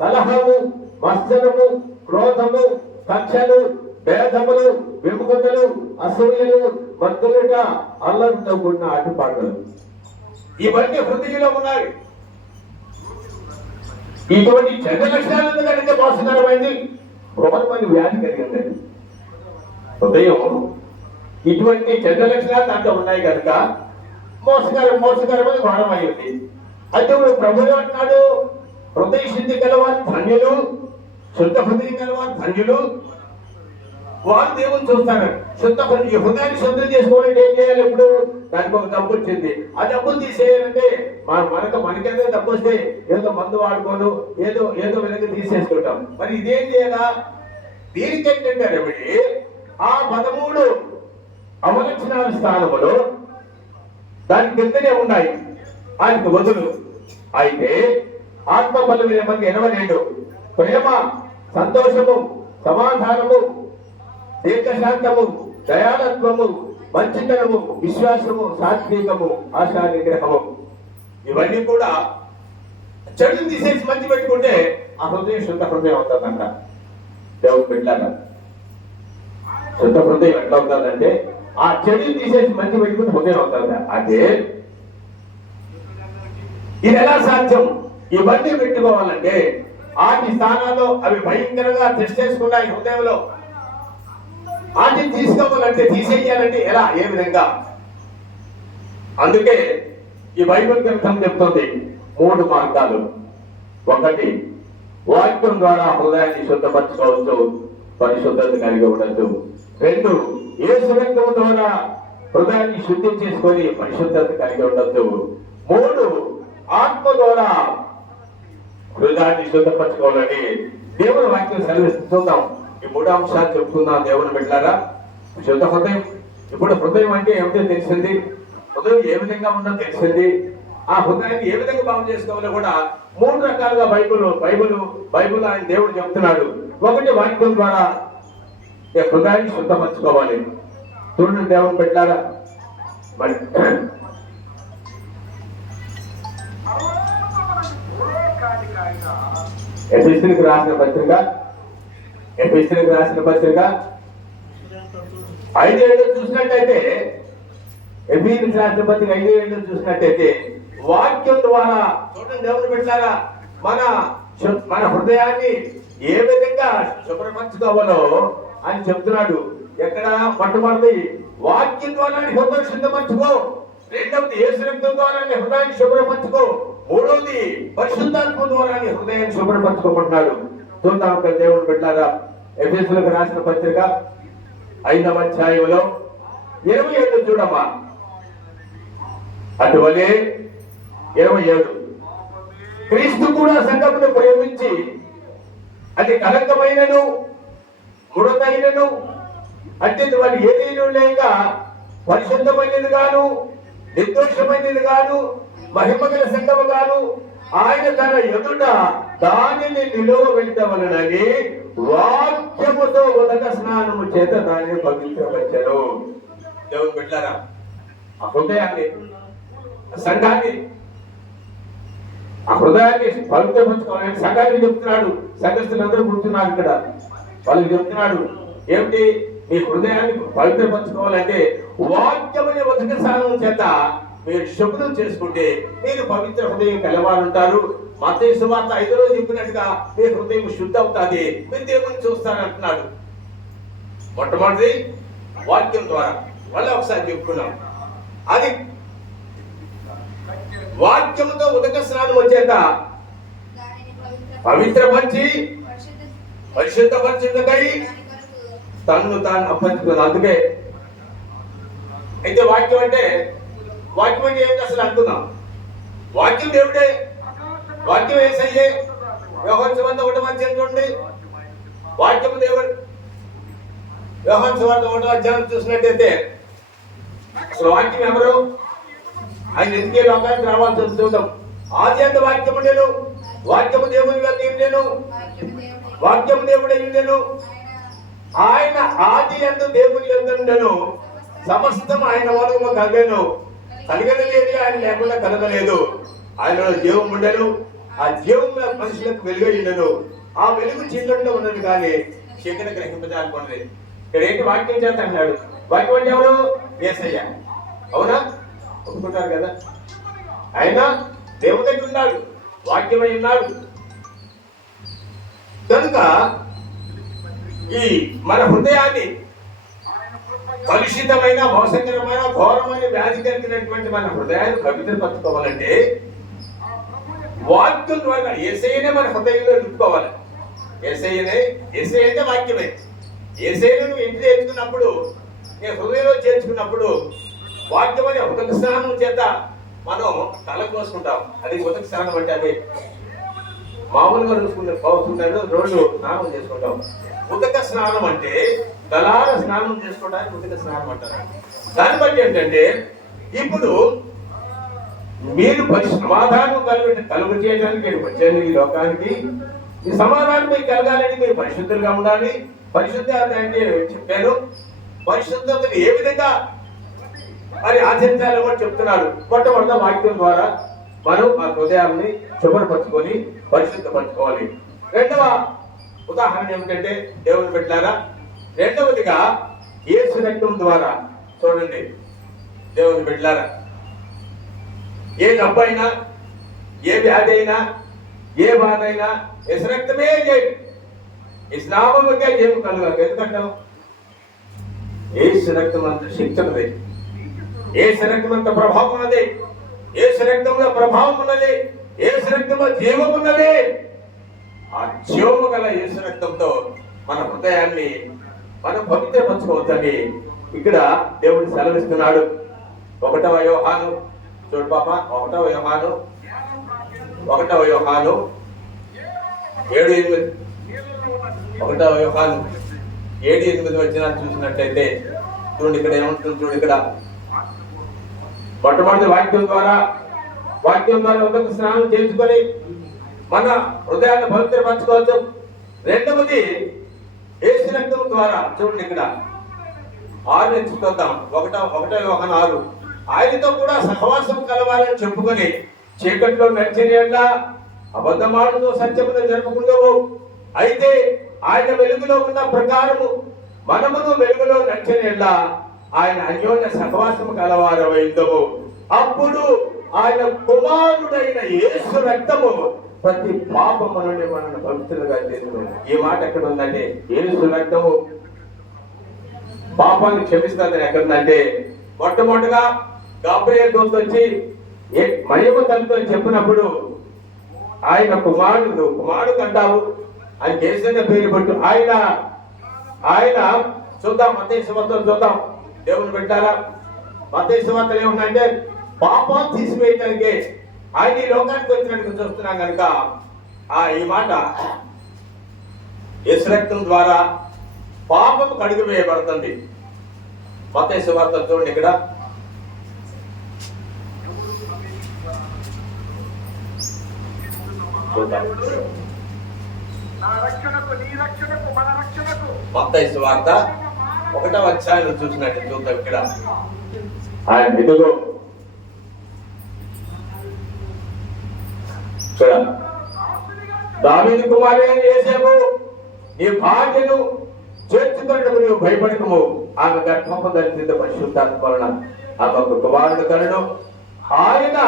కలహము, మత్సరము, క్రోధము, కక్షలు, భేదములు, విముఖతలు, అసూయలు, మత్తులుట, అల్లరితో కూడిన ఆటపాటలు, ఇవన్నీ హృదయంలో ఉన్నాయి. ఇటువంటి చెడ్డ లక్షణాలు కలిగే మోసకరమైంది, ఘోరమైన వ్యాధి కలిగింది హృదయం. ఇటువంటి చెడ్డ లక్షణాలు దాంట్లో ఉన్నాయి కనుక మోసకరమైన ఘోరమైంది. అయితే ప్రభువు అంటున్నాడు, హృదయ శుద్ధి గలవారు ధన్యులు, శుద్ధ హృదయం గలవారు ధన్యులు, వారు దేవుని చూస్తారు. హృదయాన్ని శుద్ధం చేసుకోవాలంటే ఏం చేయాలి? ఇప్పుడు దానికి ఒక డబ్బు వచ్చింది, ఆ డబ్బులు తీసేయాలంటే మనకేదో డబ్బు వస్తే ఏదో మందు వాడుకోను, ఏదో విధంగా తీసేసుకుంటాం. మరి ఇదేం చేయాలా? దీనికి ఏంటంటే రెమెడీ ఆ 13 అవలక్షణాల స్థానములో దాని కిందనే ఉన్నాయి, ఆయనకు వదులు. అయితే ఆత్మబలం 82 ప్రేమ, సంతోషము, సమాధానము, దీర్ఘశాంతము, దయాళత్వము, మంచితనము, విశ్వాసము, సాత్వికము, ఆశా నిగ్రహము, ఇవన్నీ కూడా చెడుని తీసేసి మంచి పెట్టుకుంటే ఆ హృదయం శుద్ధ హృదయం అవుతుందంట. దేవుడు పెట్టాక శుద్ధ హృదయం ఎట్లా అవుతుందంటే ఆ చెడుని తీసేసి మంచి పెట్టుకుంటే హృదయం అవుతుంది. అదే ఇది ఎలా సాధ్యం? ఇవన్నీ పెట్టుకోవాలంటే ఆటి స్థానాల్లో అవి భయంకరంగా చేసుకున్నాయి హృదయంలో. వాటిని తీసుకోవాలంటే, తీసేయాలంటే ఎలా, ఏ విధంగా? అందుకే ఈ బైబిల్ గ్రంథం చెప్తుంది 3 మార్గాలు. 1, వాక్యం ద్వారా హృదయాన్ని శుద్ధపరచుకోవచ్చు, పరిశుద్ధత కలిగి ఉండొచ్చు. 2 యేసు రక్తము ద్వారా హృదయాన్ని శుద్ధి చేసుకొని పరిశుద్ధత కలిగి ఉండొద్దు. 3 ఆత్మ ద్వారా హృదయాన్ని శుద్ధపరచుకోవాలని దేవుని వాక్యం సెలవిస్తున్నాం. ఈ 3 అంశాలు చెప్తున్నాం దేవుని బిడ్డలారా. శుద్ధ హృదయం. ఇప్పుడు హృదయం అంటే ఏమిటో తెలిసింది, హృదయం ఏ విధంగా ఉందో తెలిసింది. ఆ హృదయాన్ని ఏ విధంగా బాగు చేసుకోవాలో కూడా 3 రకాలుగా బైబిల్ ఆయన దేవుడు చెప్తున్నాడు. ఒకటి వాక్యం ద్వారా ఈ హృదయాన్ని శుద్ధపరచుకోవాలి. చూడండి దేవుని బిడ్డలారా, మరి ఎఫెసీయులకు రాసిన పత్రిక 5:7 చూసినట్టయితే, ఎఫెసీయులకు రాసిన పత్రిక 5:7 చూసినట్టయితే వాక్యం ద్వారా చూడండి దేవుని బిడ్డలారా, మన హృదయాన్ని ఏ విధంగా శుభ్రపరచుకోవాలో అని చెప్తున్నాడు. ఎక్కడ పట్టుబడింది? వాక్యం ద్వారా హృదయం శుద్ధపరచుకో. 2వది యేసు రక్తం ద్వారా హృదయాన్ని శుభ్రపరచుకో. 3వది పరిశుద్ధాత్మ ద్వారా హృదయాన్ని శుభ్రపరచుకోమంటున్నాడు. చూద్దాం ఇక్కడ దేవుని బిడ్డలారా, ఎఫెసీయులకు రాసిన పత్రిక 5వ అధ్యాయంలో 27 చూడమ్మా. అటువలే 27 క్రీస్తు కూడా సంఘమును ప్రేమించి అది కలంకమైనను ముడతైనను అత్యంత వాళ్ళు ఏదైనా లేక పరిశుద్ధమైనది గాను నిర్దోషమైనది గాను మహిమగల సంఘము గాను ఆయన తన ఎదుట దానిని నిలువబెట్టవలనని వాక్యముతో ఉదక స్నానము చేత దానిని పవిత్రపరచెను. దేవుని బిడ్డలారా, ఆ హృదయాన్ని, సంఘాన్ని, ఆ హృదయాన్ని పవిత్రపరచుకోవాలని సంఘానికి చెప్తున్నాడు. సంఘస్థులందరూ కూర్చున్నారు ఇక్కడ. వాళ్ళకి చెప్తున్నాడు ఏమిటి? మీ హృదయాన్ని పవిత్రపరచుకోవాలంటే వాక్యమైన ఉదక స్నానం చేత మీరు శుభ్రం చేసుకుంటే మీరు పవిత్ర హృదయం కలవాలంటారు. మత్తయి సువార్త 5లో చెప్పినట్టుగా మీ హృదయం శుద్ధ అవుతుంది, మీరు దేవుని చూస్తారంటున్నాడు. మొట్టమొదటిది వాక్యం ద్వారా, మళ్ళీ ఒకసారి చెప్పుకున్నాం. అది వాక్యంతో ఉదక స్నానం వచ్చేట పవిత్రపరిచి పరిశుద్ధపరిచినకై తను తాను అప్పగించుకున్నాను. అందుకే అయితే వాక్యం అంటే ఏం అసలు అనుకున్నాం? వాక్యం దేవుడే, వాక్యం యేసయ్యే. యోహాను సువార్త 1వ అధ్యాయం చూడండి, వాక్యం దేవుడు. యోహాను సువార్త 1వ అధ్యాయం చూసినట్టయితే అసలు వాక్యం ఎవరు? ఆయన ఎందుకే లోకానికి రావాల్సి చూద్దాం. ఆది అంత వాక్యము నేను, వాక్యము దేవునిగా నేను, వాక్యము దేవుడు అయ్యుండెను. ఆయన ఆది అందు దేవుని యొద్దనుండెను, సమస్తం ఆయన మూలముగా కలిగెను, కలిగలేదు ఆయన లేకుండా కలగలేదు. ఆయనలో జీవం ఉండెను, ఆ జీవం మనుషులకు వెలుగై ఉండెను, ఆ వెలుగు చీకట్లో ఉన్నది కానీ చీకటి గ్రహింపజాలకున్నది. ఇక్కడ ఏంటి? వాక్యం చేత అన్నాడు. వాక్యం అంటే ఎవరు? యేసయ్య. అవునా? ఒప్పుకుంటారు కదా? ఆయన దేవుని దగ్గర ఉన్నాడు, వాక్యమై ఉన్నాడు. కనుక ఈ మన హృదయాన్ని కలుషితమైన, మోసకరమైన, ఘోరమైన వ్యాధి కలిగినటువంటి మన హృదయాన్ని పవిత్రపరచుకోవాలంటే వాక్యం ద్వారా యేసయ్యనే మన హృదయంలో నింపుకోవాలి. యేసయ్య అంటే వాక్యమే. యేసయ్యను నువ్వు ఇంటి చేర్చుకున్నప్పుడు, నీ హృదయంలో చేర్చుకున్నప్పుడు వాక్యం అనే ఉదక స్నానం చేత మనం తల కోసుకుంటాం. అది ఉదక స్నానం అంటే అది మామూలుగా పోసుకుంటాడు, రోజు స్నానం చేసుకుంటాం. ఉదక స్నానం అంటే దళార స్నానం చేసుకోవడానికి ఉదక స్నానం అంటారు. దాన్ని బట్టి ఏంటంటే ఇప్పుడు మీరు సమాధానం కలుగు చేయడానికి నేను వచ్చాను ఈ లోకానికి. ఈ సమాధానం మీకు కలగాలని మీరు పరిశుద్ధులుగా ఉండాలి. పరిశుద్ధత అంటే చెప్పాను. పరిశుద్ధతను ఏ విధంగా మరి ఆచరించాలో కూడా చెప్తున్నాడు. మొట్టమొదట వాక్యం ద్వారా మనం ఆ హృదయాన్ని శుభ్రపరచుకొని పరిశుద్ధపరచుకోవాలి. 2వ ఉదాహరణ ఏమిటంటే దేవుని బిడ్డలారా, 2వదిగా యేసు రక్తం ద్వారా. చూడండి దేవుని బిడ్డలారా, ఏ జబ్బు అయినా, ఏ వ్యాధి అయినా, ఏ బాధ అయినా యేసు రక్తమే జయం. ఇస్లాముకే జయం కలుగాక. ఎందుకంటాం? యేసు రక్తం అంత శక్తి ఉన్నది, యేసు రక్తం అంత ప్రభావం ఉన్నది, యేసు రక్తంలో ప్రభావం ఉన్నది, యేసు రక్తంలో జీవం ఉన్నది. ఆ జీవము గల యేసు రక్తంతో మన హృదయాన్ని మనం పవిత్రపరచుకోవచ్చని ఇక్కడ దేవుడు సెలవిస్తున్నాడు. 1వ యోహాను చూడు పాప, 1వ యోహాను 7:8 1వ యోహాను 7:8 వచ్చిన చూసినట్లయితే చూడండి ఇక్కడ ఏమంటుంది. చూడు ఇక్కడ మొట్టమొదటి వాక్యం ద్వారా ఉదక స్నానం చేసుకొని మన హృదయాన్ని పవిత్రపరచుకోవచ్చు. రెండవది యేసు రక్తం ద్వారా చూడండి ఇక్కడ 6 చూద్దాం. 1వ యోహాను 6 ఆయనతో కూడా సహవాసం కలవాలని చెప్పుకొని చీకట్లో నడిచిన అబద్ధమాడుతూ సత్యమును జరుపుకుందాము. అయితే ఆయన వెలుగులో ఉన్న ప్రకారము మనమును వెలుగులో నడిచిన ఆయన అన్యోన్య సహవాసం కలవారమైందము. అప్పుడు ఆయన కుమారుడైన యేసు రక్తము ప్రతి పాపము నుండి మనల్ని పవిత్రులుగా చేస్తుంది. ఈ మాట ఎక్కడ ఉందంటే యేసు రక్తము పాపాన్ని క్షమిస్తుందని ఎక్కడుందంటే మొట్టమొదటిగా గాబ్రియల్ దూత వచ్చి మరియమ్మ తల్లితో చెప్పినప్పుడు ఆయన కుమారుడు అంటావు ఆయన చేసిన పేరు పట్టు ఆయన చూద్దాం. మత్తయి సువార్తలు చూద్దాం. దేవుని పెట్టారా? మత్తయి సువార్తలు ఏమున్నాయంటే పాపాన్ని తీసివేయడానికి ఆయన ఈ లోకానికి వచ్చినట్టు చూస్తున్నాం కనుక ఈ మాట యేసు రక్తం ద్వారా పాపం కడుగు వేయబడుతుంది. మత్తయి సువార్తలు చూడండి ఇక్కడ మత్తయి సువార్త 1వ అధ్యాయం చూసినట్టు చూద్దాం. ఇక్కడ ఆయన ఎదుగు దావీదు కుమారుడైన యేసేపు నీ భార్యను చేర్చుకున్నట్టు నీవు భయపడకము. ఆమె గర్భము ధరించిన పరిశుద్ధాత్మ వలన ఆమెకు కుమారుడు కలడు. ఆయన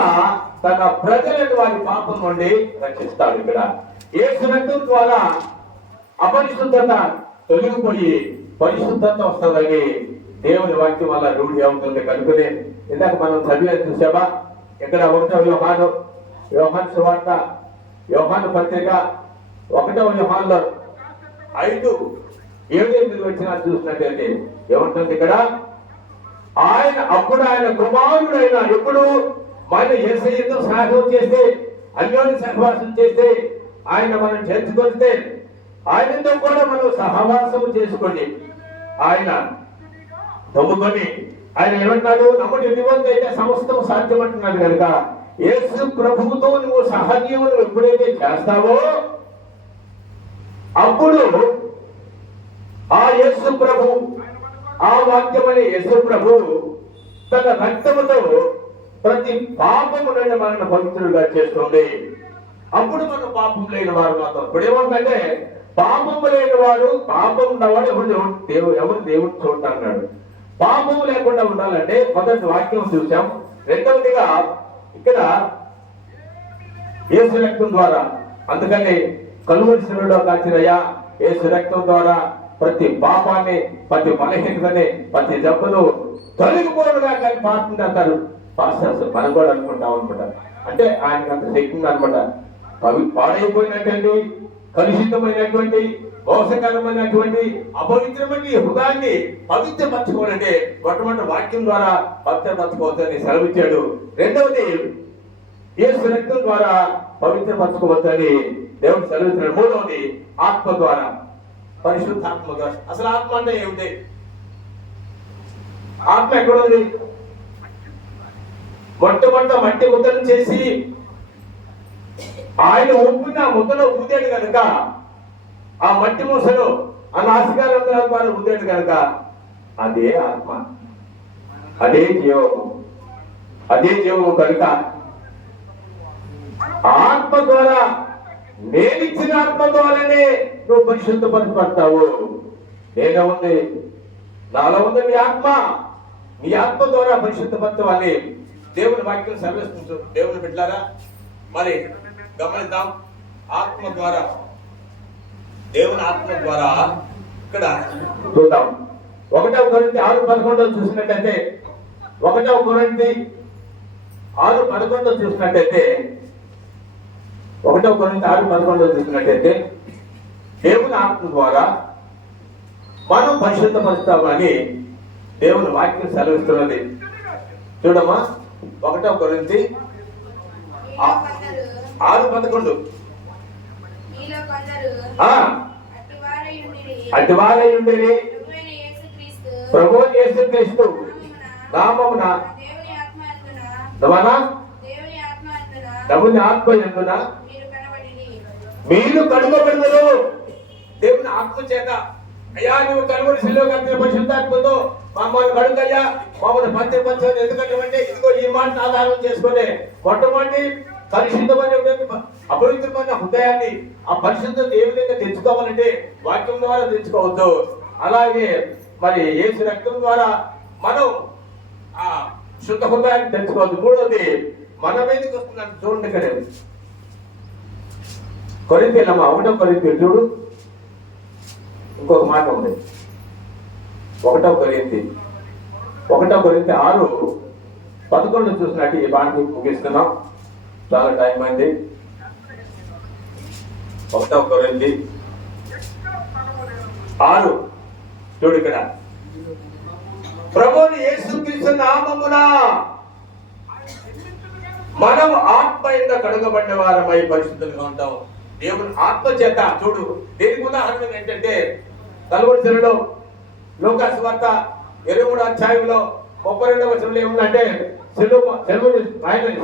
తన ప్రజలను వారి పాపం నుండి రక్షిస్తాడు. ఇక్కడ యేసు రక్తం ద్వారా అపరిశుద్ధత తొలగిపోయి పరిశుద్ధత వస్తుందని దేవుని వాక్యం వల్ల రూఢి అవుతుంది కనుకనే ఇందాక మనం చదివే చూసామా ఇక్కడ 1వ యోహాను సువార్త యోహాను పత్రిక 1వ యోహానులో 5:7-8 వచ్చిన చూసినట్లయితే ఏమంటుంది ఇక్కడ అప్పుడు ఆయన కుమారుడైన ఎప్పుడు మన యేసయ్యతో సహవాసం చేస్తే అన్యోన్య సహవాసం చేస్తే ఆయన మనం చేర్చుకొస్తే ఆయనతో కూడా మనం సహవాసము చేసుకోండి. ఆయన నమ్ముకొని ఆయన ఏమంటాడు నమ్ముడు ఎన్నివంతైతే సమస్తం సాధ్యమంటున్నాడు కనుక యేసు ప్రభువుతో నువ్వు సహజీవనం ఎప్పుడైతే చేస్తావో అప్పుడు ఆ యేసు ప్రభు ఆ వాక్యమని యేసు ప్రభు తన రక్తముతో ప్రతి పాపము నుండి మనల్ని పవిత్రులుగా చేస్తుంది. అప్పుడు మనం పాపం లేని వారు మాత్రం ఇప్పుడు ఏమంటే పాపము లేని వాడు పాపం ఉన్నవాడు ఎవరు దేవుడు చూడన్నాడు. పాపము లేకుండా ఉండాలంటే మొదటి వాక్యం చూసాం. రెండవదిగా ఇక్కడ యేసు రక్తం ద్వారా అందుకని కలువరి శిలువలో కాచినయ్యా యేసు రక్తం ద్వారా ప్రతి పాపాన్ని ప్రతి బలహీనతని ప్రతి జబ్బును తొలగిపోవడుగా కానీ పాస్తుంది అంటారు పాస్టర్స్. మనం కూడా అనుకుంటాం అంటే ఆయనకు అంత శక్తి ఉందనమాట. పాడైపోయినటువంటి కలుషితమైనటువంటి మోసకరమైనటువంటి అపవిత్రమైన హృదయాన్ని పవిత్రపరచుకోవాలంటే మొట్టమొదటి వాక్యం ద్వారా పవిత్రపరచుకోవచ్చని సెలవిచ్చాడు. రెండవది యేసు రక్తం ద్వారా పవిత్రపరచుకోవచ్చని దేవుడు సెలవిచ్చాడు. మూడవది ఆత్మ ద్వారా పరిశుద్ధాత్మ ద్వారా. అసలు ఆత్మ అంటే ఏమిటి? ఆత్మ ఎక్కడుంది? మొట్టమొదట మట్టి ముద్దను చేసి ఆయన ఒప్పుని ఆ ముద్దలో ఊదాడు కనుక ఆ మట్టి మూసలో ఆ నాసికారంధ్రాల ద్వారా ఊదాడు కనుక అదే ఆత్మ, అదే జీవము కనుక ఆత్మ ద్వారా నేనిచ్చిన ఆత్మ ద్వారానే నువ్వు పరిశుద్ధపరచబడతావు. నేనే ఉంది నాలో ఉంది నీ ఆత్మ ద్వారా పరిశుద్ధపరచవాలని దేవుని వాక్యం సెలవిస్తుంది. దేవుని బిడ్డలారా మరి గమనిద్దాం. ఆత్మ ద్వారా దేవుని ఆత్మ ద్వారా ఇక్కడ చూద్దాం. 1వ కొరింథీ 6:11 చూసినట్టయితే 1వ కొరింథీ 6:11 చూసినట్టయితే 1వ కొరింథీ 6:11 చూసినట్టయితే దేవుని ఆత్మ ద్వారా మనం పరిశుద్ధపరుస్తామని దేవుని వాక్యం సెలవిస్తున్నది. చూడమ్మా 1 కొరింథీ మీలో కొందరు 6:11 మీలో కొందరు ఆ అటువారై ఉండిరి ప్రభువు యేసుక్రీస్తు నామమున దేవుని ఆత్మ యందున మీరు కడుగబడుదురు. దేవుని ఆత్మ చేత అయ్యా నువ్వు కలుగురు శిలువ కట్టిన పరిశుద్ధాత్మతో మమ్మల్ని కడుగయ్యా మమ్మల్ని పంచం ఎందుకంటే ఇదిగో ఈ మాట ఆధారం చేసుకుని మొట్టమొదటి పరిశుద్ధమైన అపవిత్రమైన హృదయాన్ని ఆ పరిశుద్ధత ఏ విధంగా తెచ్చుకోవాలంటే వాక్యం ద్వారా తెచ్చుకోవద్దు. అలాగే మరి యేసు రక్తం ద్వారా మనం ఆ శుద్ధ హృదయాన్ని తెచ్చుకోవద్దు. మూడవది మన మీదకి వస్తున్నాను చూడండి. ఇక్కడ కొరింథీలమ్మ 1 కొరింథీ చూడు, ఇంకొక మాట ఉంది. 1 కొరింథీ 6:11 చూసినట్టు ఈ పాఠం ముగిస్తున్నాం, చాలా టైం అయింది. 1 కొరింథీ 6 చూడు ఇక్కడ, ప్రభువుని యేసుక్రీస్తు నామమున మనం ఆత్మయంగా కడుగబడిన వారమై పరిశుద్ధంగా ఉంటాం. దేవుని ఆత్మ చేత చూడు. దీనికి ఉదాహరణ ఏంటంటే కలువరిలో లూకా సువార్త 23వ అధ్యాయంలో 32వ వచనంలో ఏముందంటే ఆయన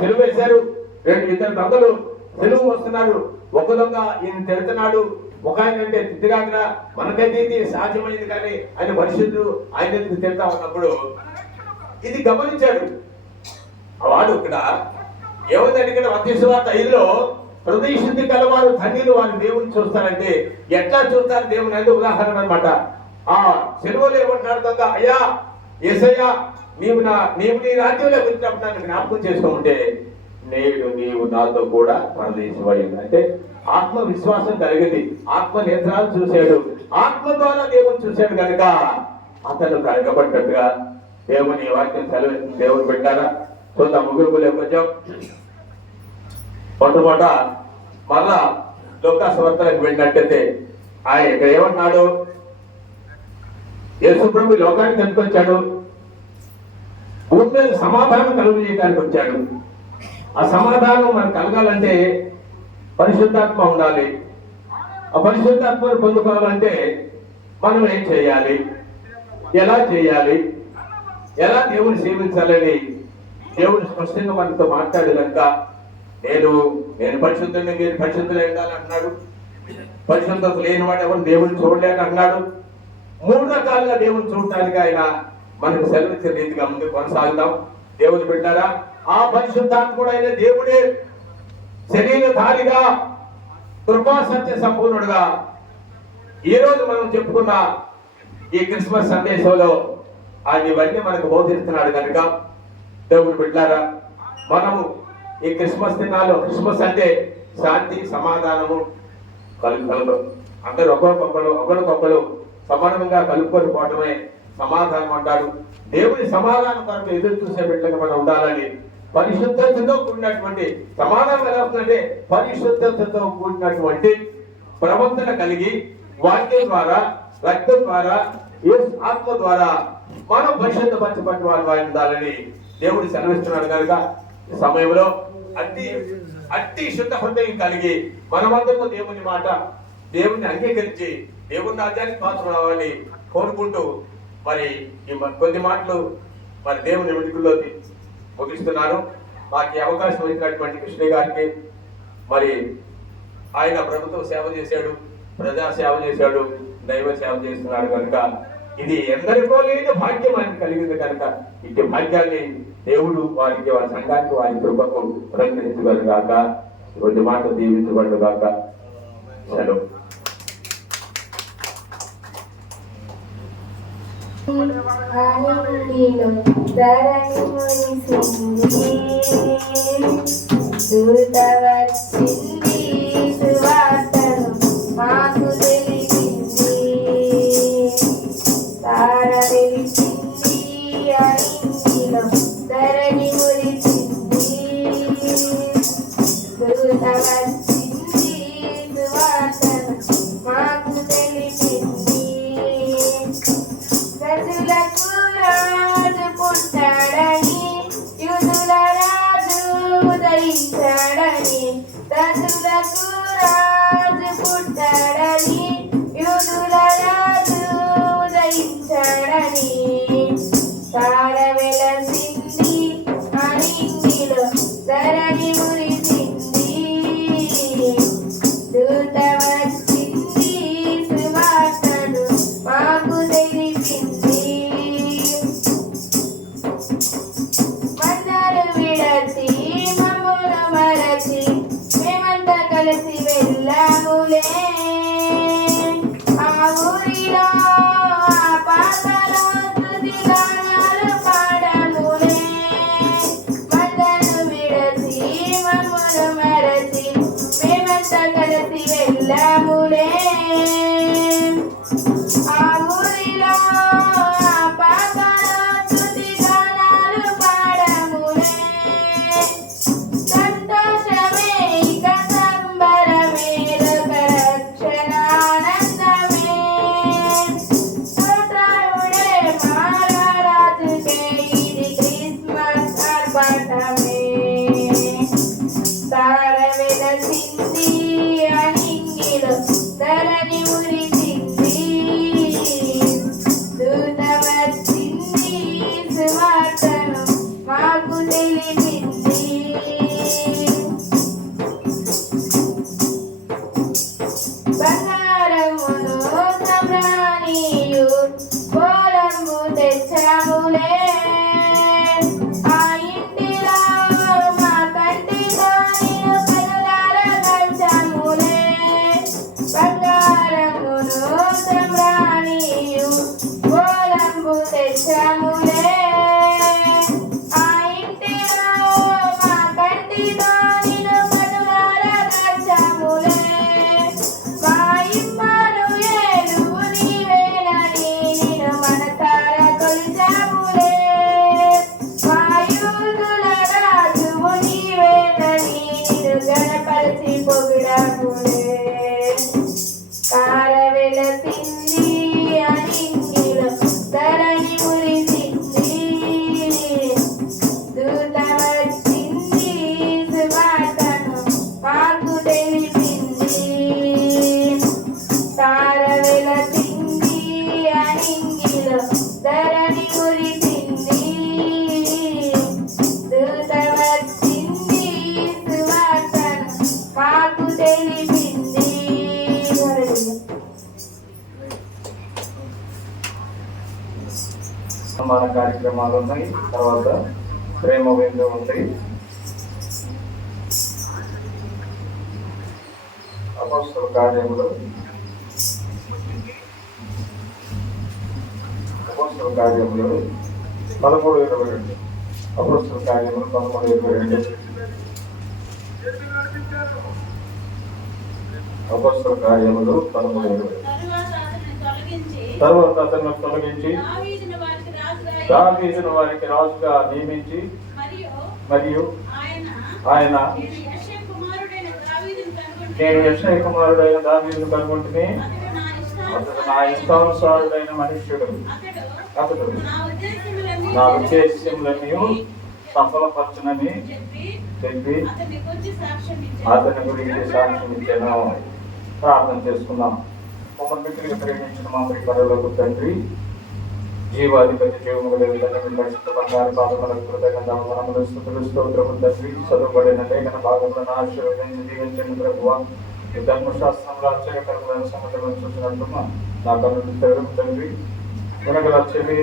సెలువు వేశారు. 2 దొంగలు సెలువు వస్తున్నారు. ఒక దొంగ ఈయన తిడుతున్నాడు, ఒక ఆయన అంటే తిట్టగాక మనకైతే ఇది సాధ్యమైంది కానీ ఆయన పరిశుద్ధుడు, ఆయన ఎందుకు తిడతా ఉన్నప్పుడు ఇది గమనించాడు వాడు. ఇక్కడ ఏముందంటే ఇక్కడ మత్తయి సువార్త 5లో హృదయ శుద్ధి కలవారు ధన్యులు, వారు దేవుని చూస్తారంటే ఎట్లా చూస్తారు దేవుని అంటే ఉదాహరణ అనమాట. ఆ సెలవులు ఏమంటాడు దొంగ, అయ్యా యేసయ్యా నీవు నీ రాజ్యంలో వచ్చినప్పుడు నన్ను జ్ఞాపకం చేసుకోమంటే నేడు నీవు నాతో కూడా పరదేశమైంది. అంటే ఆత్మ విశ్వాసం కలిగింది, ఆత్మ నేత్రాలు చూశాడు, ఆత్మ ద్వారా దేవుని చూశాడు కనుక అతను కడగబడ్డట్టుగా దేవుని వాక్యం సెలవు దేవుని పెట్టారా. చూద్దాం ముగ్గురు కొంచెం మొట్టమొదట మళ్ళా లూకా సువార్తలకు వెళ్ళినట్టయితే ఆయన ఇక్కడ ఏమన్నాడు, యేసు ప్రభు లోకానికి ఎందుకు వచ్చాడు? భూమి మీద సమాధానం కలుగు చేయడానికి వచ్చాడు. ఆ సమాధానం మనకు కలగాలంటే పరిశుద్ధాత్మ ఉండాలి. ఆ పరిశుద్ధాత్మను పొందుకోవాలంటే మనం ఏం చేయాలి, ఎలా చేయాలి, ఎలా దేవుని సేవించాలని దేవుడు స్పష్టంగా మనతో మాట్లాడు కనుక నేను పరిశుద్ధుని మీరు పరిశుద్ధులు ఉండాలి అంటున్నాడు. పరిశుద్ధత లేని వాడు ఎవరు దేవుని చూడలేక అన్నాడు. 3 రకాలుగా దేవుని చూడటానికి ఆయన మనకు సెలవిచ్చే రీతిగా ముందు కొనసాగుతాం. దేవుని పెట్టారా ఆ పరిశుద్ధాత్ముడు అయిన దేవుడే శరీరధారిగా కృపా సత్య సంపూర్ణుడుగా ఈ రోజు మనం చెప్పుకున్న ఈ క్రిస్మస్ సందేశంలో ఆయన ఇవన్నీ మనకు బోధిస్తున్నాడు కనుక దేవుని పెట్టారా మనము ఈ క్రిస్మస్ దినాలు, క్రిస్మస్ అంటే శాంతి సమాధానము కలుగు అందరూ ఒకరికొకరు సమానంగా కలుపుకొని పోవటమే సమాధానం అంటాడు. దేవుని సమాధానం కొరకు ఎదురు చూసే బిడ్డగా మనం ఉండాలని పరిశుద్ధతతో కూడినటువంటి సమాధానం ఎలా వస్తుందంటే పరిశుద్ధతతో కూడినటువంటి ప్రవర్తన కలిగి వాక్యం ద్వారా రక్తం ద్వారా ఆత్మ ద్వారా మనం పరిశుద్ధపరచబడిన వారు ఉండాలని దేవుడు సెలవిస్తున్నాడు కనుక ఈ సమయంలో అట్టి శుద్ధ హృదయం కలిగి మనమందరూ దేవుని మాట దేవుని అంగీకరించి దేవుని రాజ్యానికి పాత్ర రావాలని కోరుకుంటూ మరి ఈ కొద్ది మాటలు మరి దేవుని వెలుగులో ముగిస్తున్నాను. మాకు ఈ అవకాశం ఇచ్చినటువంటి కృష్ణ గారికి మరి ఆయన ప్రభుత్వ సేవ చేశాడు, ప్రజా సేవ చేశాడు, దైవ సేవ చేస్తున్నాడు కనుక ఇది ఎందరికో లేని భాగ్యం ఆయన కలిగింది కనుక ఇట్టి భాగ్యాన్ని దేవుడు వారికి వారి సంఘానికి వారి కృపకు ప్రకటించగలుగాక. కొద్ది మాటలు దీవించబడుగాక. సెలవు. మాకు తెలిసింది తార తెలిసింది అయిందిలో ధరణి మురిసింది దూత వచ్చింది సువార్తను మాకు తెలిసింది ఉదయించాడని తండ్రులకు రాజు పుట్టాడని యూదుల రాజు ఉదయించాడని తార వెలసింది అనింగిలో ధరణి మురిసింది దూత వచ్చింది సువార్తను మాకు తెలిపింది మందరు విడచి మమ్మును మరచి మేమంతా కలిసి వెళ్ళాములే ఆ ఊరిలో ఆ పాకలో స్తుతి గానాలు పాడాములే మందరు విడచి మమ్మును మరచి మేమంతా కలిసి వెళ్ళాములే ఆ ఊరిలో ఆ పాకలో స్తుతి గానాలు పాడాములే సంతోషమే ఇక సంబరమే లోక రక్షణ ఆనందమే స్తోత్రుడే మహారాజుకే ఇది క్రిస్మస్ ఆర్భాటమే తార వెలసింది అనింగిలో ధరణి మురిసింది దూత వచ్చింది సువార్తను మాకు తెలిపింది బంగారమును సమ్రాణియు పోలంబు తెచ్చాములే ఆ ఇంటిలో మా కంటిలో నిన్ను కనులారా కంచాములే బంగారమును సమ్రాణియు పోలంబు తెచ్చాములే ఆ ఇంటిలో మా కంటిలో నిన్ను కనులారా కంచాములే మా ఇమ్మానుయేలు నీవేనని నిన్ను మనసారా కొలిచాములే మా యూదుల రాజువు నీవేనని నిన్ను గణపరిచి పొగిడాములే తార వెలసింది అనింగిలో ధరణి మురిసింది దూత వచ్చింది సువార్తను మాకు తెలిపింది తార వెలసింది అనింగిలో ధరణి మురిసింది దూత వచ్చింది సువార్తను మాకు తెలిపింది సన్మాన కార్యక్రమాలు ఉన్నాయి. తర్వాత ప్రేమ విందు ఉంది. అపోస్తల కార్యములు 13:22. అపోస్తల కార్యములు 13:22. అపోస్తల కార్యములు 13:22. తరువాత అతను తొలగించి దావీదును వారికి రాజుగా నియమించి మరియు ఆయన నేను యెషయా కుమారుడైన దావీదును కనుగొంటిని అతడు నా ఇష్టానుసారుడైన మనుష్యుడు అతడు నా ఉద్దేశ్యములన్నీ సఫలపరచునని చెప్పి అతని గురించి సాక్ష్యం ఇచ్చాను. ప్రార్థన చేసుకుందాం. మమ్మల్ని మిక్కిలిగా ప్రేమించిన మా ప్రియపరులకు తండ్రి, జీవాధిపతి జీవములు పరిశుద్ధ బంగారు పాపములకు కృతజ్ఞతలు స్తుతులు స్తోత్రములు తండ్రి. చదువుబడిన లేఖన భాగములను ఆశీర్వదించి దీవించండి ప్రభువా. ఈ ధర్మశాస్త్రంలో ఆశ్చర్యకరమైన సంగతులను చూసినట్లు నా కన్నులు తెరవు తండ్రి. వినగల చెవి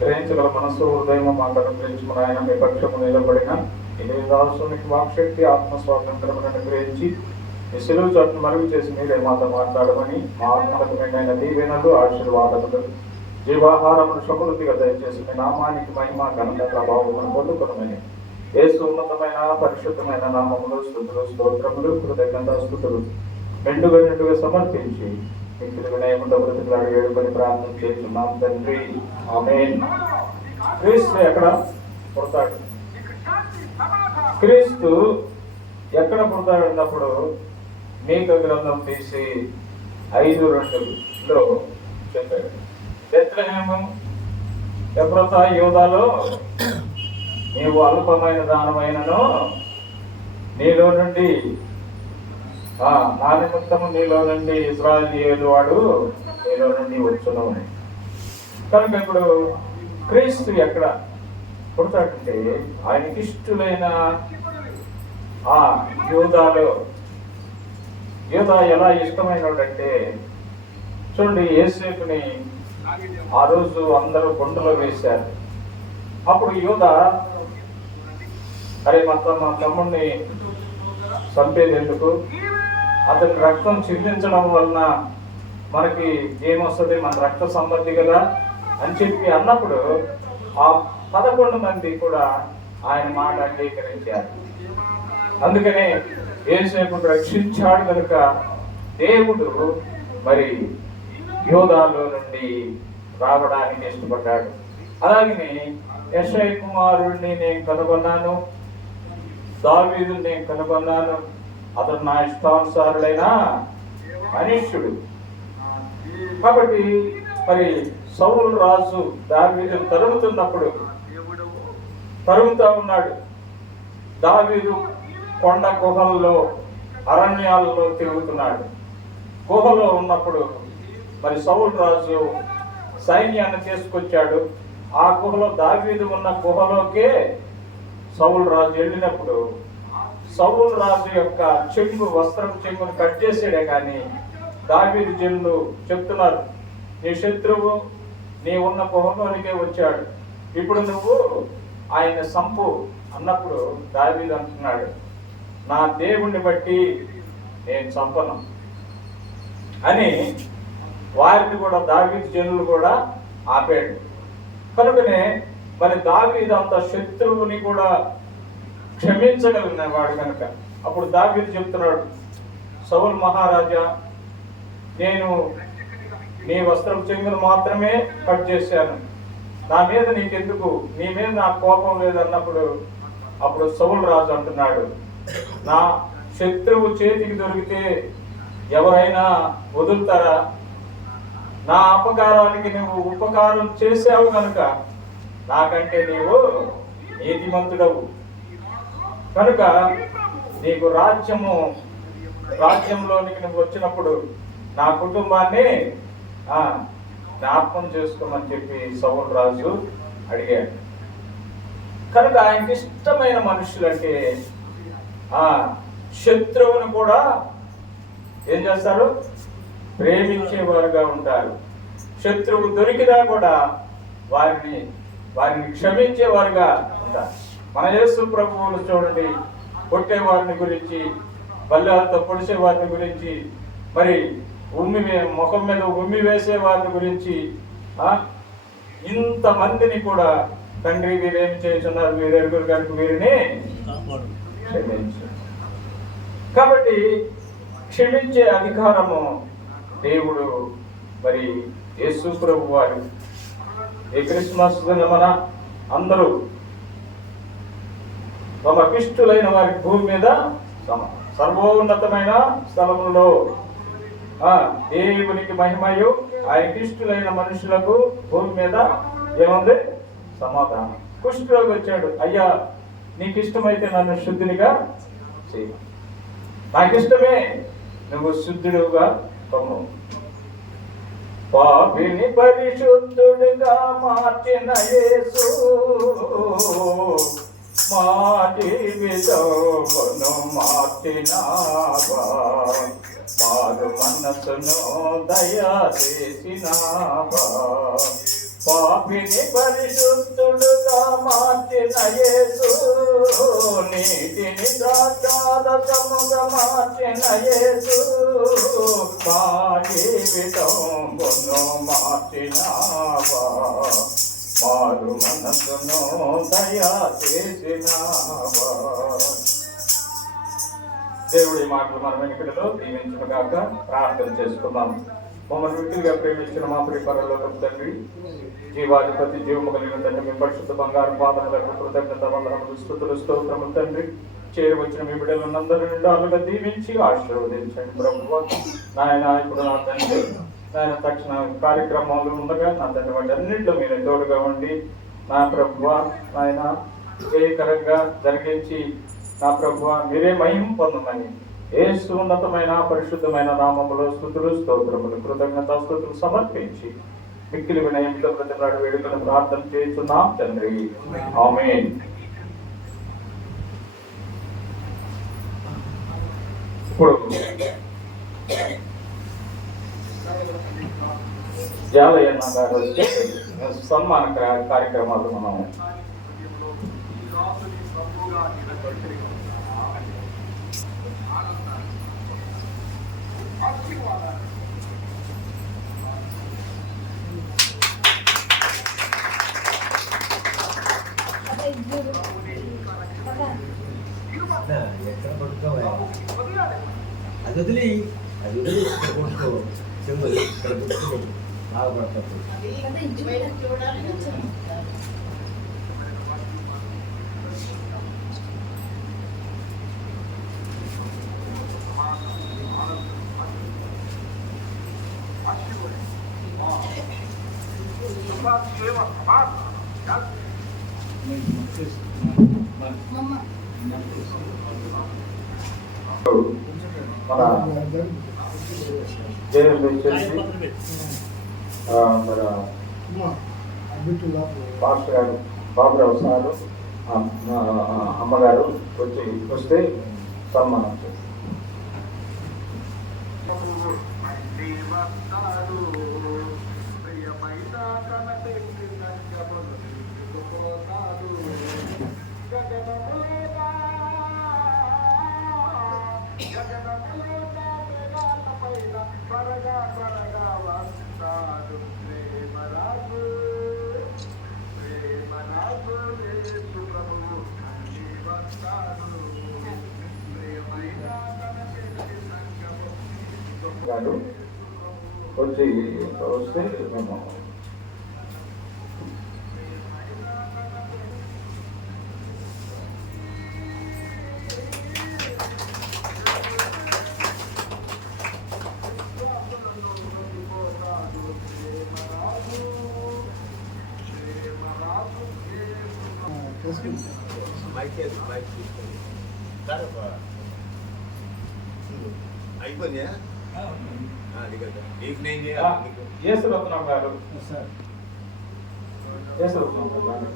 గ్రహించగల మనస్సు హృదయం మా అనుగ్రహించుకుని ఆయన మీ పక్షము నిలబడిన ఇది రాష్ట్రానికి వాక్శక్తి ఆత్మ స్వాతంత్రములను అనుగ్రహించి ఈ సెలవు చోటును మరుగు చేసి మీరే మాతో మాట్లాడమని మా ఆత్మకమైన దీవెనలు ఆశీర్వాదములు జీవాహారమును సమృద్ధిగా దయచేసి మీ నామానికి మహిమ ఘనత ప్రభావమును పొందుకొనమని యేసు ఉన్నతమైన పరిశుద్ధమైన నామములు స్తుతులు స్తోత్రములు కృతజ్ఞతాస్తుతులు నిండుగా సమర్పించి మిక్కిలి వినయముతో బ్రతికిలాడి వేడుకొని ప్రార్థన చేస్తున్నాం తండ్రి. ఆమేన్. క్రీస్తు ఎక్కడ పుడతాడు? క్రీస్తు ఎక్కడ పుడతాడు అన్నప్పుడు మీకా గ్రంథం తీసి 5:2లో చెప్పాడు. బెత్లెహేము ఎఫ్రాతా యూదాలో నీవు అల్పమైన దానమైనను నీలో నుండి నా నిమిత్తము నీలో నుండి ఇశ్రాయేలు వాడు నీలో నుండి వచ్చును. కనుక ఇప్పుడు క్రీస్తు ఎక్కడ పుడతాడంటే ఆయనకి ఇష్టలైన ఆ యూదాలో. యూదా ఎలా ఇష్టమైనడంటే చూడండి, యేసేపుని ఆ రోజు అందరూ గుంటలో వేశారు. అప్పుడు యూదా అరే మా తమ్ముడిని చంపేది ఎందుకు, అతని రక్తం చిందించడం వలన మనకి ఏమొస్తుంది, మన రక్త సంబంధి కదా అని చెప్పి అన్నప్పుడు ఆ 11 మంది కూడా ఆయన మాట అంగీకరించారు. అందుకనే యేసేపును రక్షించాడు కనుక దేవుడు మరి యోధాలో నుండి రావడానికి ఇష్టపడ్డాడు. అలాగే యెషయా కుమారుడిని నేను కనుగొన్నాను, దావీదుని నేను కనుగొన్నాను, అతడు నా ఇష్టానుసారుడైన మనుష్యుడు. కాబట్టి మరి సౌలు రాజు దావీదును తరుముతా ఉన్నాడు. దావీదు కొండ గుహల్లో అరణ్యాలలో తిరుగుతున్నాడు. గుహలో ఉన్నప్పుడు మరి సౌలు రాజు సైన్యాన్ని తీసుకొచ్చాడు. ఆ గుహలో దావీదు ఉన్న గుహలోకే సౌలు రాజు వెళ్ళినప్పుడు సౌలు రాజు యొక్క వస్త్రం చెంగును కట్ చేసాడే కానీ దావీదు జనులు చెప్తున్నారు, నీ శత్రువు నీ ఉన్న గుహలోనికే వచ్చాడు, ఇప్పుడు నువ్వు ఆయన సంపు అన్నప్పుడు దావీదు అంటున్నాడు, నా దేవుణ్ణి బట్టి నేను చంపను అని వారిని కూడా దావీదు జనులు కూడా ఆపాడు. కనుకనే మరి దావీదు అంత శత్రువుని కూడా క్షమించగలిగిన వాడు కనుక అప్పుడు దావీదు చెప్తున్నాడు, సౌలు మహారాజా, నేను నీ వస్త్రం చెంగును మాత్రమే కట్ చేశాను, నా మీద నీకెందుకు, నీ మీద నాకు కోపం లేదన్నప్పుడు అప్పుడు సౌలు రాజు అంటున్నాడు, నా శత్రువు చేతికి దొరికితే ఎవరైనా వదులుతారా, నా అపకారానికి నువ్వు ఉపకారం చేసావు కనుక నాకంటే నీవు నీతిమంతుడవు కనుక నీకు రాజ్యంలోనికి నువ్వు వచ్చినప్పుడు నా కుటుంబాన్ని జ్ఞాపకం చేసుకోమని చెప్పి సౌలు రాజు అడిగాడు. కనుక ఆయనకి ఇష్టమైన మనుషులంటే శత్రువును కూడా ఏం చేస్తారు, ప్రేమించేవారుగా ఉంటారు. శత్రువు దొరికినా కూడా వారిని క్షమించేవారుగా ఉంటారు. మన యేసు ప్రభువులు చూడండి, కొట్టేవారిని గురించి, బల్లెలతో పొడిచే వారిని గురించి, మరి ముఖం మీద ఉమ్మి వేసే వారిని గురించి ఇంతమందిని కూడా తండ్రి వీరేమి చేస్తున్నారు, వీరెరుగురు కనుక వీరిని క్షమించు. కాబట్టి క్షమించే అధికారము దేవుడు మరి యేసు ప్రభు వారు ఈ క్రిస్మస్ దినమున అందరూ తమకిష్టులైన వారి భూమి మీద సర్వోన్నతమైన స్థలములో దేవునికి మహిమయు ఆయనకిష్టులైన మనుషులకు భూమి మీద ఏముంది, సమాధానం. కుష్ఠులోకి వచ్చాడు, అయ్యా నీకు ఇష్టమైతే నన్ను శుద్ధునిగా చేయి, నాకు ఇష్టమే నువ్వు శుద్ధుడుగా పొమ్ము. పాపిని పరిశుద్ధుడిగా మార్చిన యేసు మా జీవితమును మార్చినావా, మారు మనసును దయా చేసినావా. పాపిని పరిశుద్ధుడుగా మార్చిన యేసు, నీటిని ద్రాక్షారసముగా మార్చిన యేసు, మా జీవితమును మార్చినావా, మారు మనసును దయా చేసినావా. దేవుడి మాటలు మన వెనుకలో దీవించుగాక. ప్రార్థన చేసుకున్నాం. మమ్మల్ని విడిగా ప్రేమించిన మా ప్రియ పరలోకపు తండ్రి, జీవాధిపతి, జీవము కలిగిన తండ్రి, మీ పరిశుద్ధ బంగారు పాదములకు కృతజ్ఞత వందనములు, స్తుతులు, స్తోత్రములు తండ్రి. చేరువచ్చిన మీ బిడ్డలందరూ నిండాలుగా దీవించి ఆశీర్వదించండి ప్రభువా. నాయన ఇప్పుడు నా తండ్రి నాయన తక్షణ కార్యక్రమాలు ఉండగా నా తండ్రి వాటి అన్నింటిలో మీరు తోడుగా ఉండి నా ప్రభువా నాయన విజయకరంగా జరిగించి నా ప్రభువా మీరే మహిమ పొందమని యేసు ఉన్నతమైన పరిశుద్ధమైన నామములో స్తుతులు స్తోత్రములు కృతజ్ఞతాస్తుతులు సమర్పించి మిక్కిలి వినయంతో ప్రతిపాడు వేడుకను ప్రార్థన చేస్తున్నాం తండ్రి ఆమేన్. ఇప్పుడు జాలయ్యన్న గారు వచ్చి సన్మాన కార్యక్రమాలు మనం ఎక్కడ పడుకోవాలి అది వదిలి ఇక్కడ కొట్టుకో సింబల్ ఇక్కడ కొట్టుకో బాగుపడతాడు. మన జైలు వచ్చేసి మన పాస్టర్ గారు బాబురావు సారు అమ్మగారు వస్తే సన్మానం చేస్తారు. గారు వస్తే మేము అయిపోయిందా యేసురత్నం గారు యేసురత్నం గారు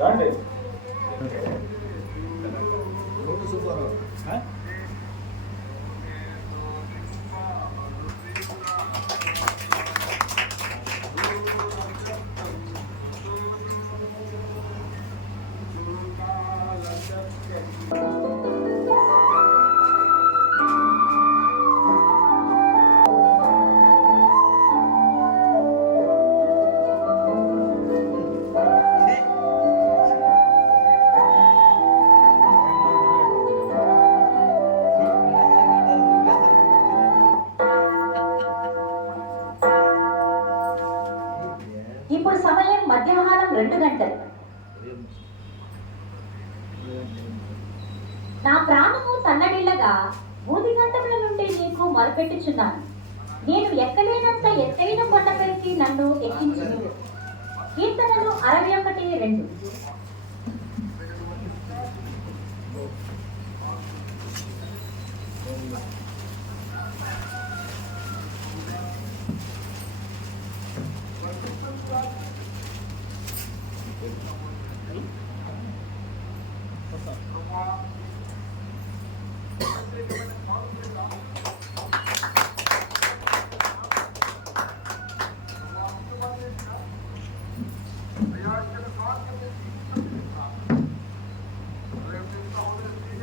రండి. ఇప్పుడు సమయం మధ్యాహ్నం 2 గంటలు. నా ప్రాణము తన్నడిల్లగా భూదిగంతముల నుండి నీకు మొరపెట్టుచున్నాను. నేను ఎక్కలేనంత ఎత్తైన కొండపైకి నన్ను ఎక్కించును. కీర్తనలు 61:2.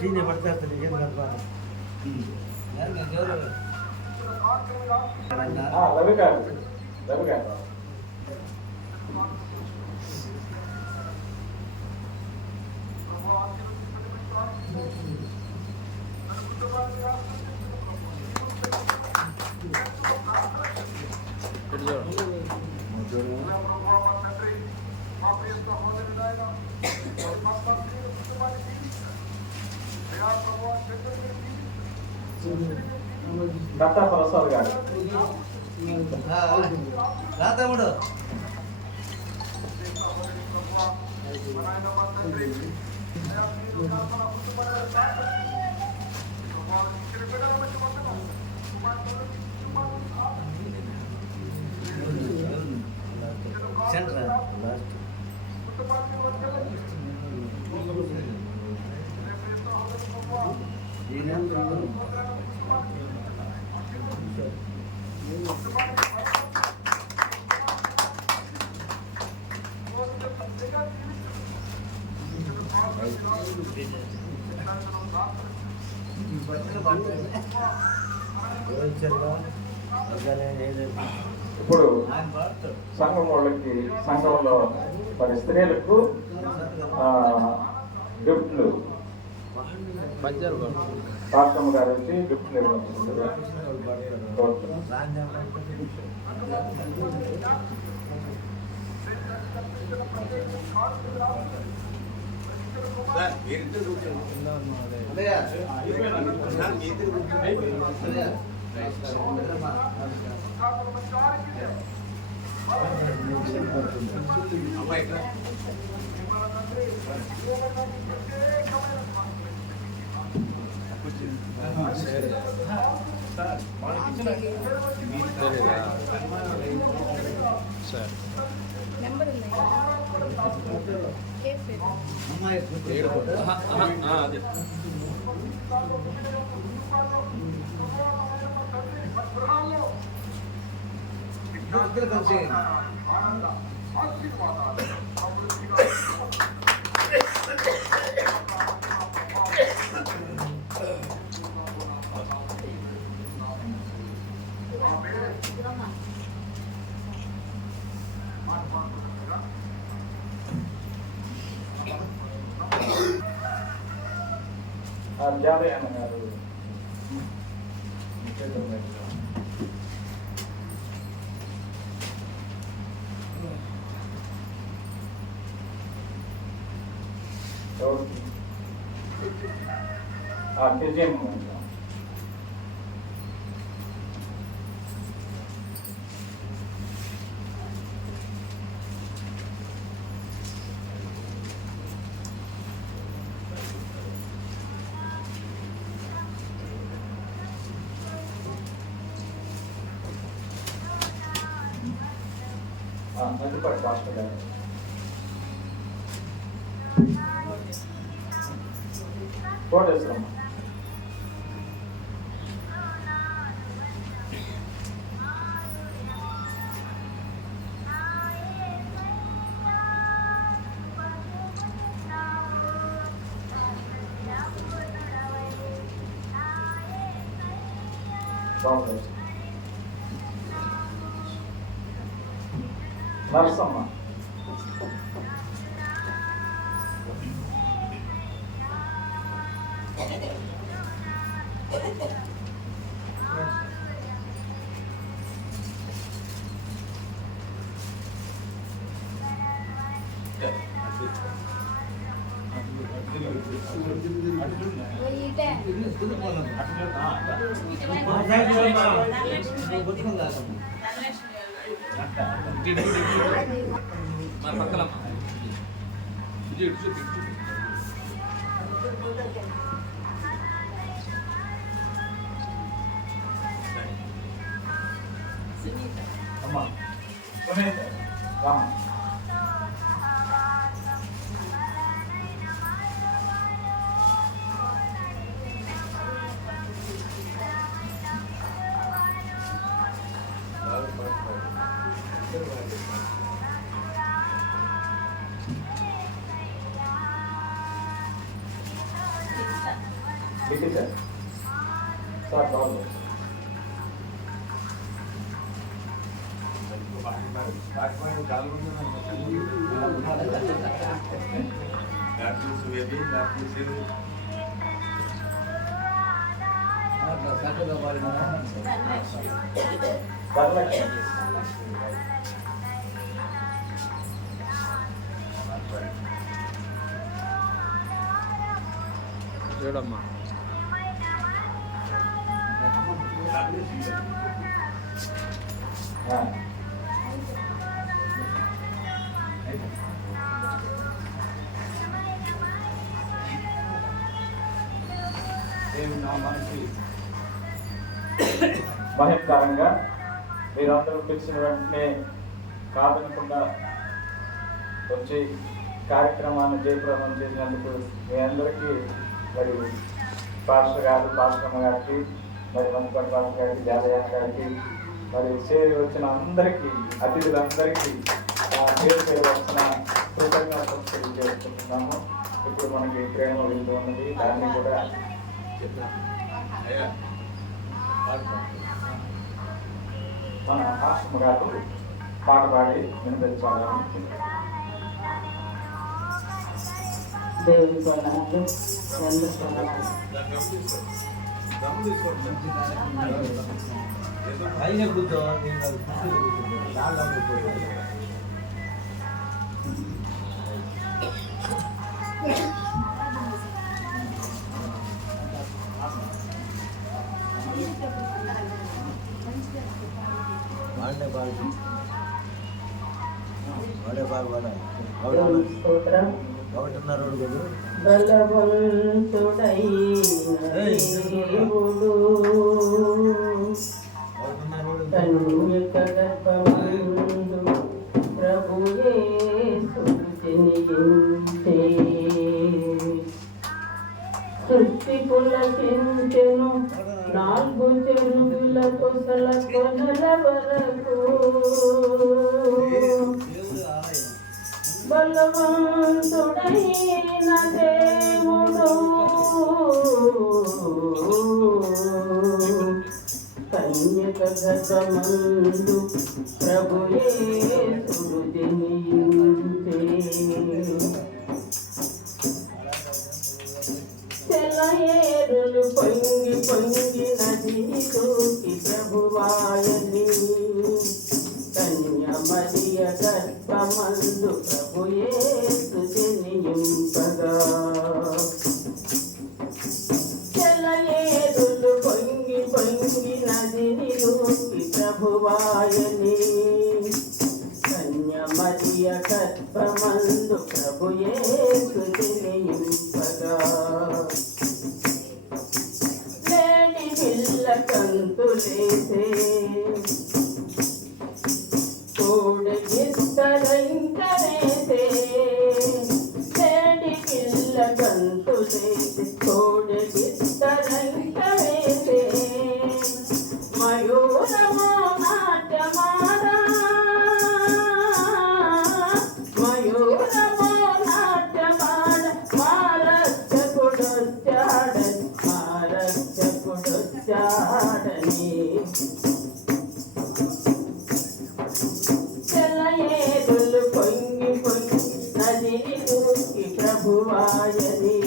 దీన్ని పడితే నీకేం కాదు బాధ. రవి గారు రవి గారు దత్తా ప్రసాద్ గారు రా తమ్ముడు. సెంటర్ లాస్ట్ ఇప్పుడు సంఘం వాళ్ళకి సంఘంలో మరి స్త్రీలకు గిఫ్ట్లు పాస్టమ్ గారు వచ్చి గిఫ్ట్లు ఇవ్వబడుతుందిగా జాలి అన్న గారు కేజీఎం నందిపడి డాక్టర్ గారు కోటేశ్వరమ్మ నరసమ్మ అమ్మా రామ టీచర్ సార్ బాబు వరలక్ష్మి చూడమ్మా మహత్కరంగా మీరందరూ పిలిచిన వెంటనే కాదనకుండా వచ్చి కార్యక్రమాన్ని జయప్రదం చేసినందుకు మీ అందరికీ మరి పాస్టర్ గారు పాస్టమ్మ గారికి మరి మంత్రి పాస్టర్ గారికి జాదయ్య గారికి మరి చేరి వచ్చిన అందరికీ అతిథులందరికీ పేరు పేరు వచ్చిన కృతజ్ఞతలు తెలియజేస్తున్నాము. ఇప్పుడు మనకి ప్రేమ విందు ఉన్నది, దాన్ని కూడా మన పాస్టమ్మ గారు పాట పాడి వినిపించాలని దేవుని కొనాలు రెండు కొనాలు పైన కూర్చో లాగా కూర్చో వాడే బాగా వాడే స్తోత్రం ఒకటిన్నర రోజులు బలవంతుడైన దేవుడు కన్యక గర్భమందు ప్రభు యేసును జనించే సృష్టి పులకించెను 4 చెరువుల కొసల కొనల వరకు బలవంతుడైన దేవుడు కన్యక గర్భమందు ప్రభు యేసును జనించే సెలయేరులు పొంగి పొంగి నదిలోకి ప్రభువాయని కన్య మరియ గర్భమందు ప్రభు యేసు జనింపగా సెలయేరులు పొంగి పొంగి నదిలోకి ప్రభువాయని కన్య మరియ గర్భమందు ప్రభు యేసు జనింపగా లేడి పిల్ల కంతులేసే కోడగిస్తరంకరేసే లేడి పిల్ల కంతులేసే కోడగిస్తరంకరేసే మయూరమో నాట్యమాడా మయూరమో నాట్యమాడ మారక్షకుడొచ్చాడని మారక్షకుడొచ్చాడని సెలయేరులు పొంగి పొంగి నదిని దూకి ప్రభువాయని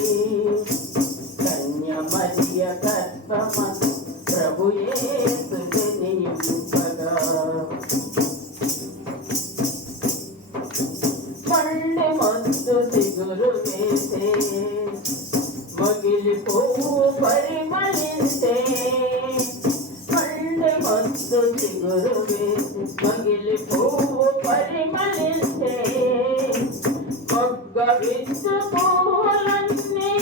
కన్య మరియ గర్భమందు ప్రభు యేసు జనింపగా పళ్ళు మస్తు సిగురు వేసే మొగిలి పువ్వు పరిమళించే పళ్ళు మస్తు సిగురు వేసి మొగిలి పువ్వు పరిమళించే మొగ్గ విచ్చు పువ్వులన్నీ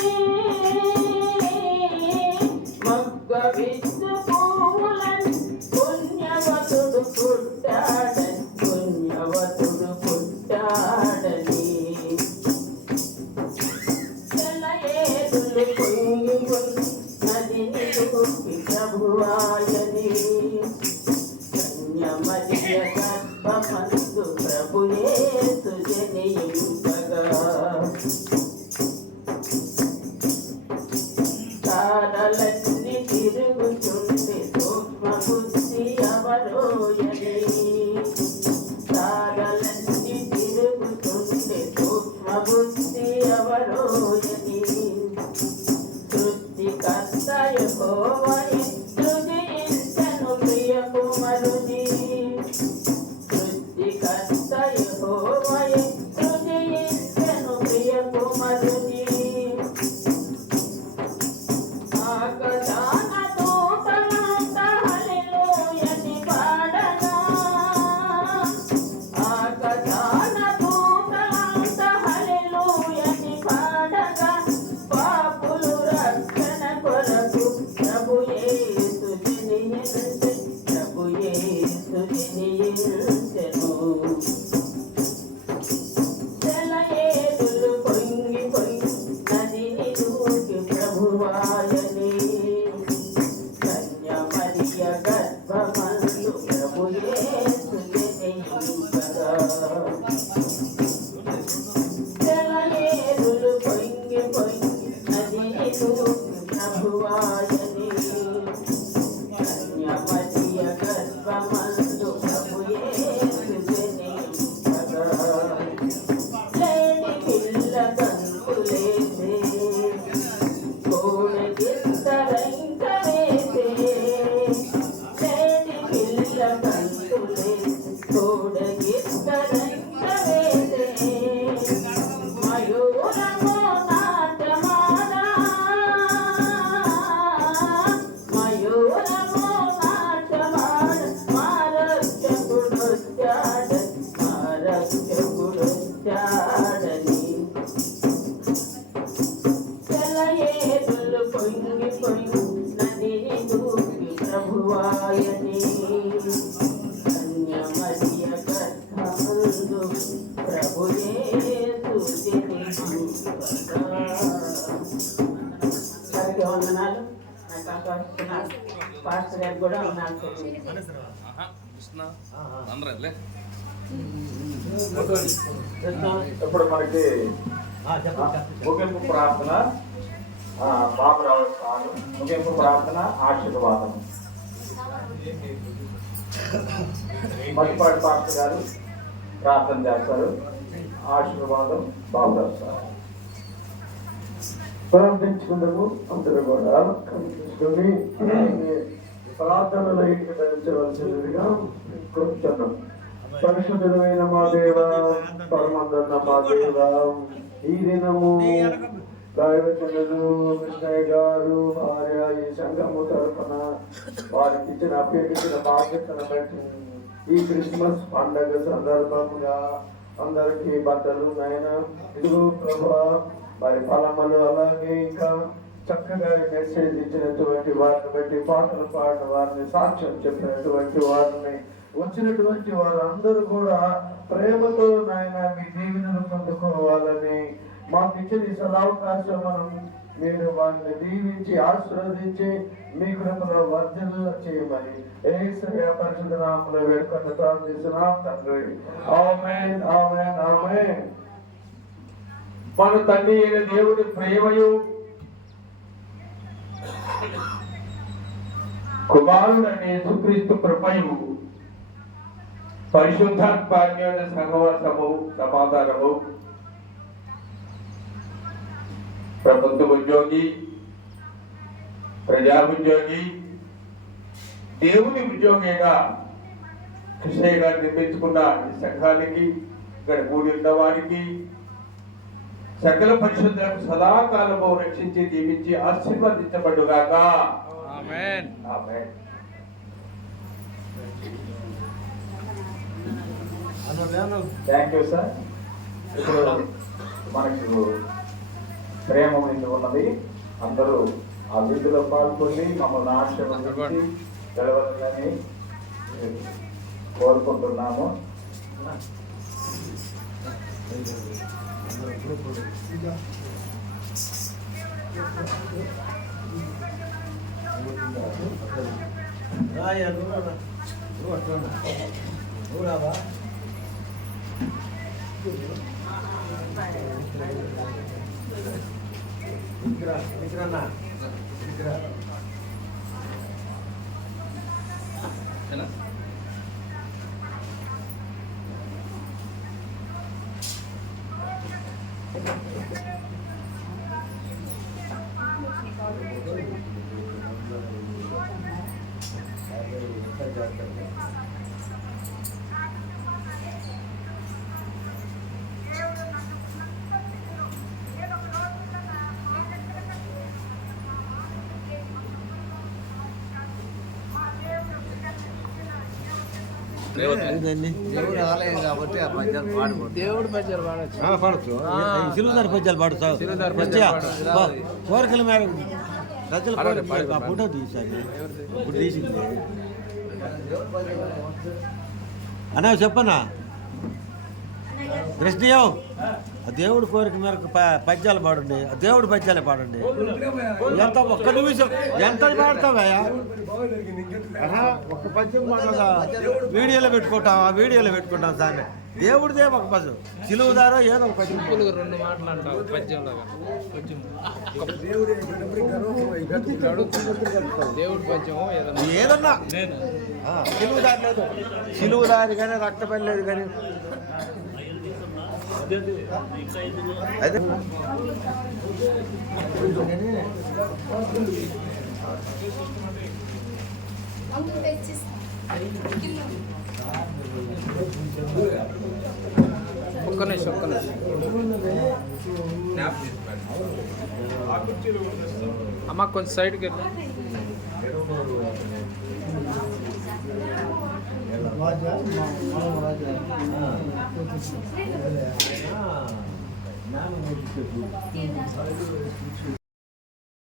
మొగ్గ విచ్చు పువ్వులన్నీ పుణ్యవతుడు పుట్టాడని పుణ్యవతుడు పుట్టాడని సెలయేరులు పొంగి పొంగి నదిని దూకి ప్రభువాయని కన్య మరియ గర్భమందు ప్రభు యేసు జనింపగా తార బుద్ధి ఎవరోయని సృష్టికర్త యెహోవాయే సృజించెను ప్రియ కుమారుని సృష్టికర్త యెహోవాయే సృజించెను ప్రియ కుమారుని ఆకాశాన దూతలంతా హల్లెలూయని పాడగా ఆకాశాన దూతలంతా హల్లెలూయని పాడగా పాపులు రక్షణ కొరకు ప్రభు యేసు జనించెను ప్రభు యేసు జనించెను జలయేరులు పొంగి పొంగి నదిని దూకి ప్రభువాయని కన్యమరియ గర్భమందు ప్రభు యేసు జనించగా జలయేరులు పొంగి పొంగి నదిని దూకి ప్రభువాయని కన్యమరియ గర్భమందు ప్రభు యేసు జనించగా లేడి పిల్ల గంతులేసే కోడెగిత్తరంక వేసే లేడి పిల్ల గంతులేసే కోడెగిత్తరంక వేసే మయూరమో నాట్యమాడా మయూరమో నాట్యమాడ మారక్షకుడొచ్చాడని జలయేరులు పొంగి పొంగి నదిని దూకి ప్రభువాయని కన్యమరియ గర్భమందు ప్రభు యేసు జనించగా. వారికి వందనాలు. నాకు ఆకాశిస్తున్నారు పాస్టర్ గారు కూడా ఉన్నారు. ఇప్పుడు మనకి ముగింపు ప్రార్థన బాబురావు సారు ముగింపు ప్రార్థన ఆశీర్వాదం. మట్టిపాటి పాస్టర్ గారు ప్రార్థన చేస్తారు. ఆశీర్వాదం బాబురావు సార్. ప్రార్థించుకుందాము. అందరూ కూడా కనిపించుకొని ప్రార్థనలో ఇంటించవలసినదిగా కోరుతున్నాం. పరిశుద్ధమైన మా దేవ, పరమందన్న మా దేవ, ఈ దినము దైవజనులు కృష్ణయ్య గారు భార్య ఈ సంఘము తరఫున వారికి ఇచ్చిన అప్పగించిన బాధ్యతను బట్టి ఈ క్రిస్మస్ పండగ సందర్భంగా అందరికీ బట్టలు నైనా ఇదిగో ప్రభా మరి ఫలములు అలాగే ఇంకా చక్కగా మెసేజ్ ఇచ్చినటువంటి వారిని బట్టి పాటలు పాడిన వారిని సాక్ష్యం చెప్పినటువంటి వారిని వచ్చినటువంటి వారందరూ కూడా ప్రేమతో నాయన మీ దీవెనలు పొందుకోవాలని మాకు ఇచ్చిన ఈ సదావకాశం మనం మీరు వారిని దీవించి ఆశీర్వదించి మీ కృపలో వర్ధన చేయమని యేసయ్య పరిశుద్ధ నామములో వేడుకొని ప్రార్థిస్తున్నాం తండ్రి. ఆమేన్ ఆమేన్ ఆమేన్. మన తండ్రి అయిన దేవుడి ప్రేమయు కుమారుడైన యేసుక్రీస్తు కృపయు పరిశుద్ధాత్మ సహవాసము సమాధానము ప్రభుత్వ ఉద్యోగి ప్రజా ఉద్యోగి దేవుని ఉద్యోగిగా కృష్ణయ్య గారు నిర్మించుకున్న ఈ సంఘానికి ఇక్కడ కూడి ఉన్న వారికి సకల పరిశుద్ధులకు సదాకాలము రక్షించి దీవించి ఆశీర్వదించబడుగాక. ఆమేన్ ఆమేన్. Thank you sir. ఇప్పుడు మనకు ప్రేమ విందు ఉన్నది. అందరూ ఆ విందులో పాల్గొని మమ్మల్ని ఆశీర్వదించి గెలవాలని కోరుకుంటున్నాము. దేవుడు ఆలయం కాబట్టి ఆ పద్యాలు పాడకూడదు. దేవుడు పద్యాలు పాడచ్చు. పాడచ్చు. సిలువుదారి పద్యాలు పాడుతావు. కోరికల మేరకు ప్రజలు ఆ ఫోటో తీసాను. ఇప్పుడు తీసింది అన్నా చెప్పన్నా కృష్ణయ్యం ఆ దేవుడి కోరిక మేరకు పద్యాలు పాడండి. ఆ దేవుడి పద్యాలే పాడండి. ఎంత ఒక్క నిమిషం ఎంత పాడతావయ్యా? ఒక పద్యం పాడగా వీడియోలో పెట్టుకుంటాం. ఆ వీడియోలో పెట్టుకుంటాం సార్. దేవుడిదే ఒక పద్యం సిలువుదారో ఏదో ఒక పద్యం. 2 మాటలు అంటావు పద్యంలో. దేవుడి పద్యం ఏదన్నా సిలువుదారి లేదు. సిలువుదారి కానీ రక్తపల్లి లేదు కానీ అదే ఒక్క నిమిషం. అమ్మ కొంచెం సైడ్కి వెళ్ళి.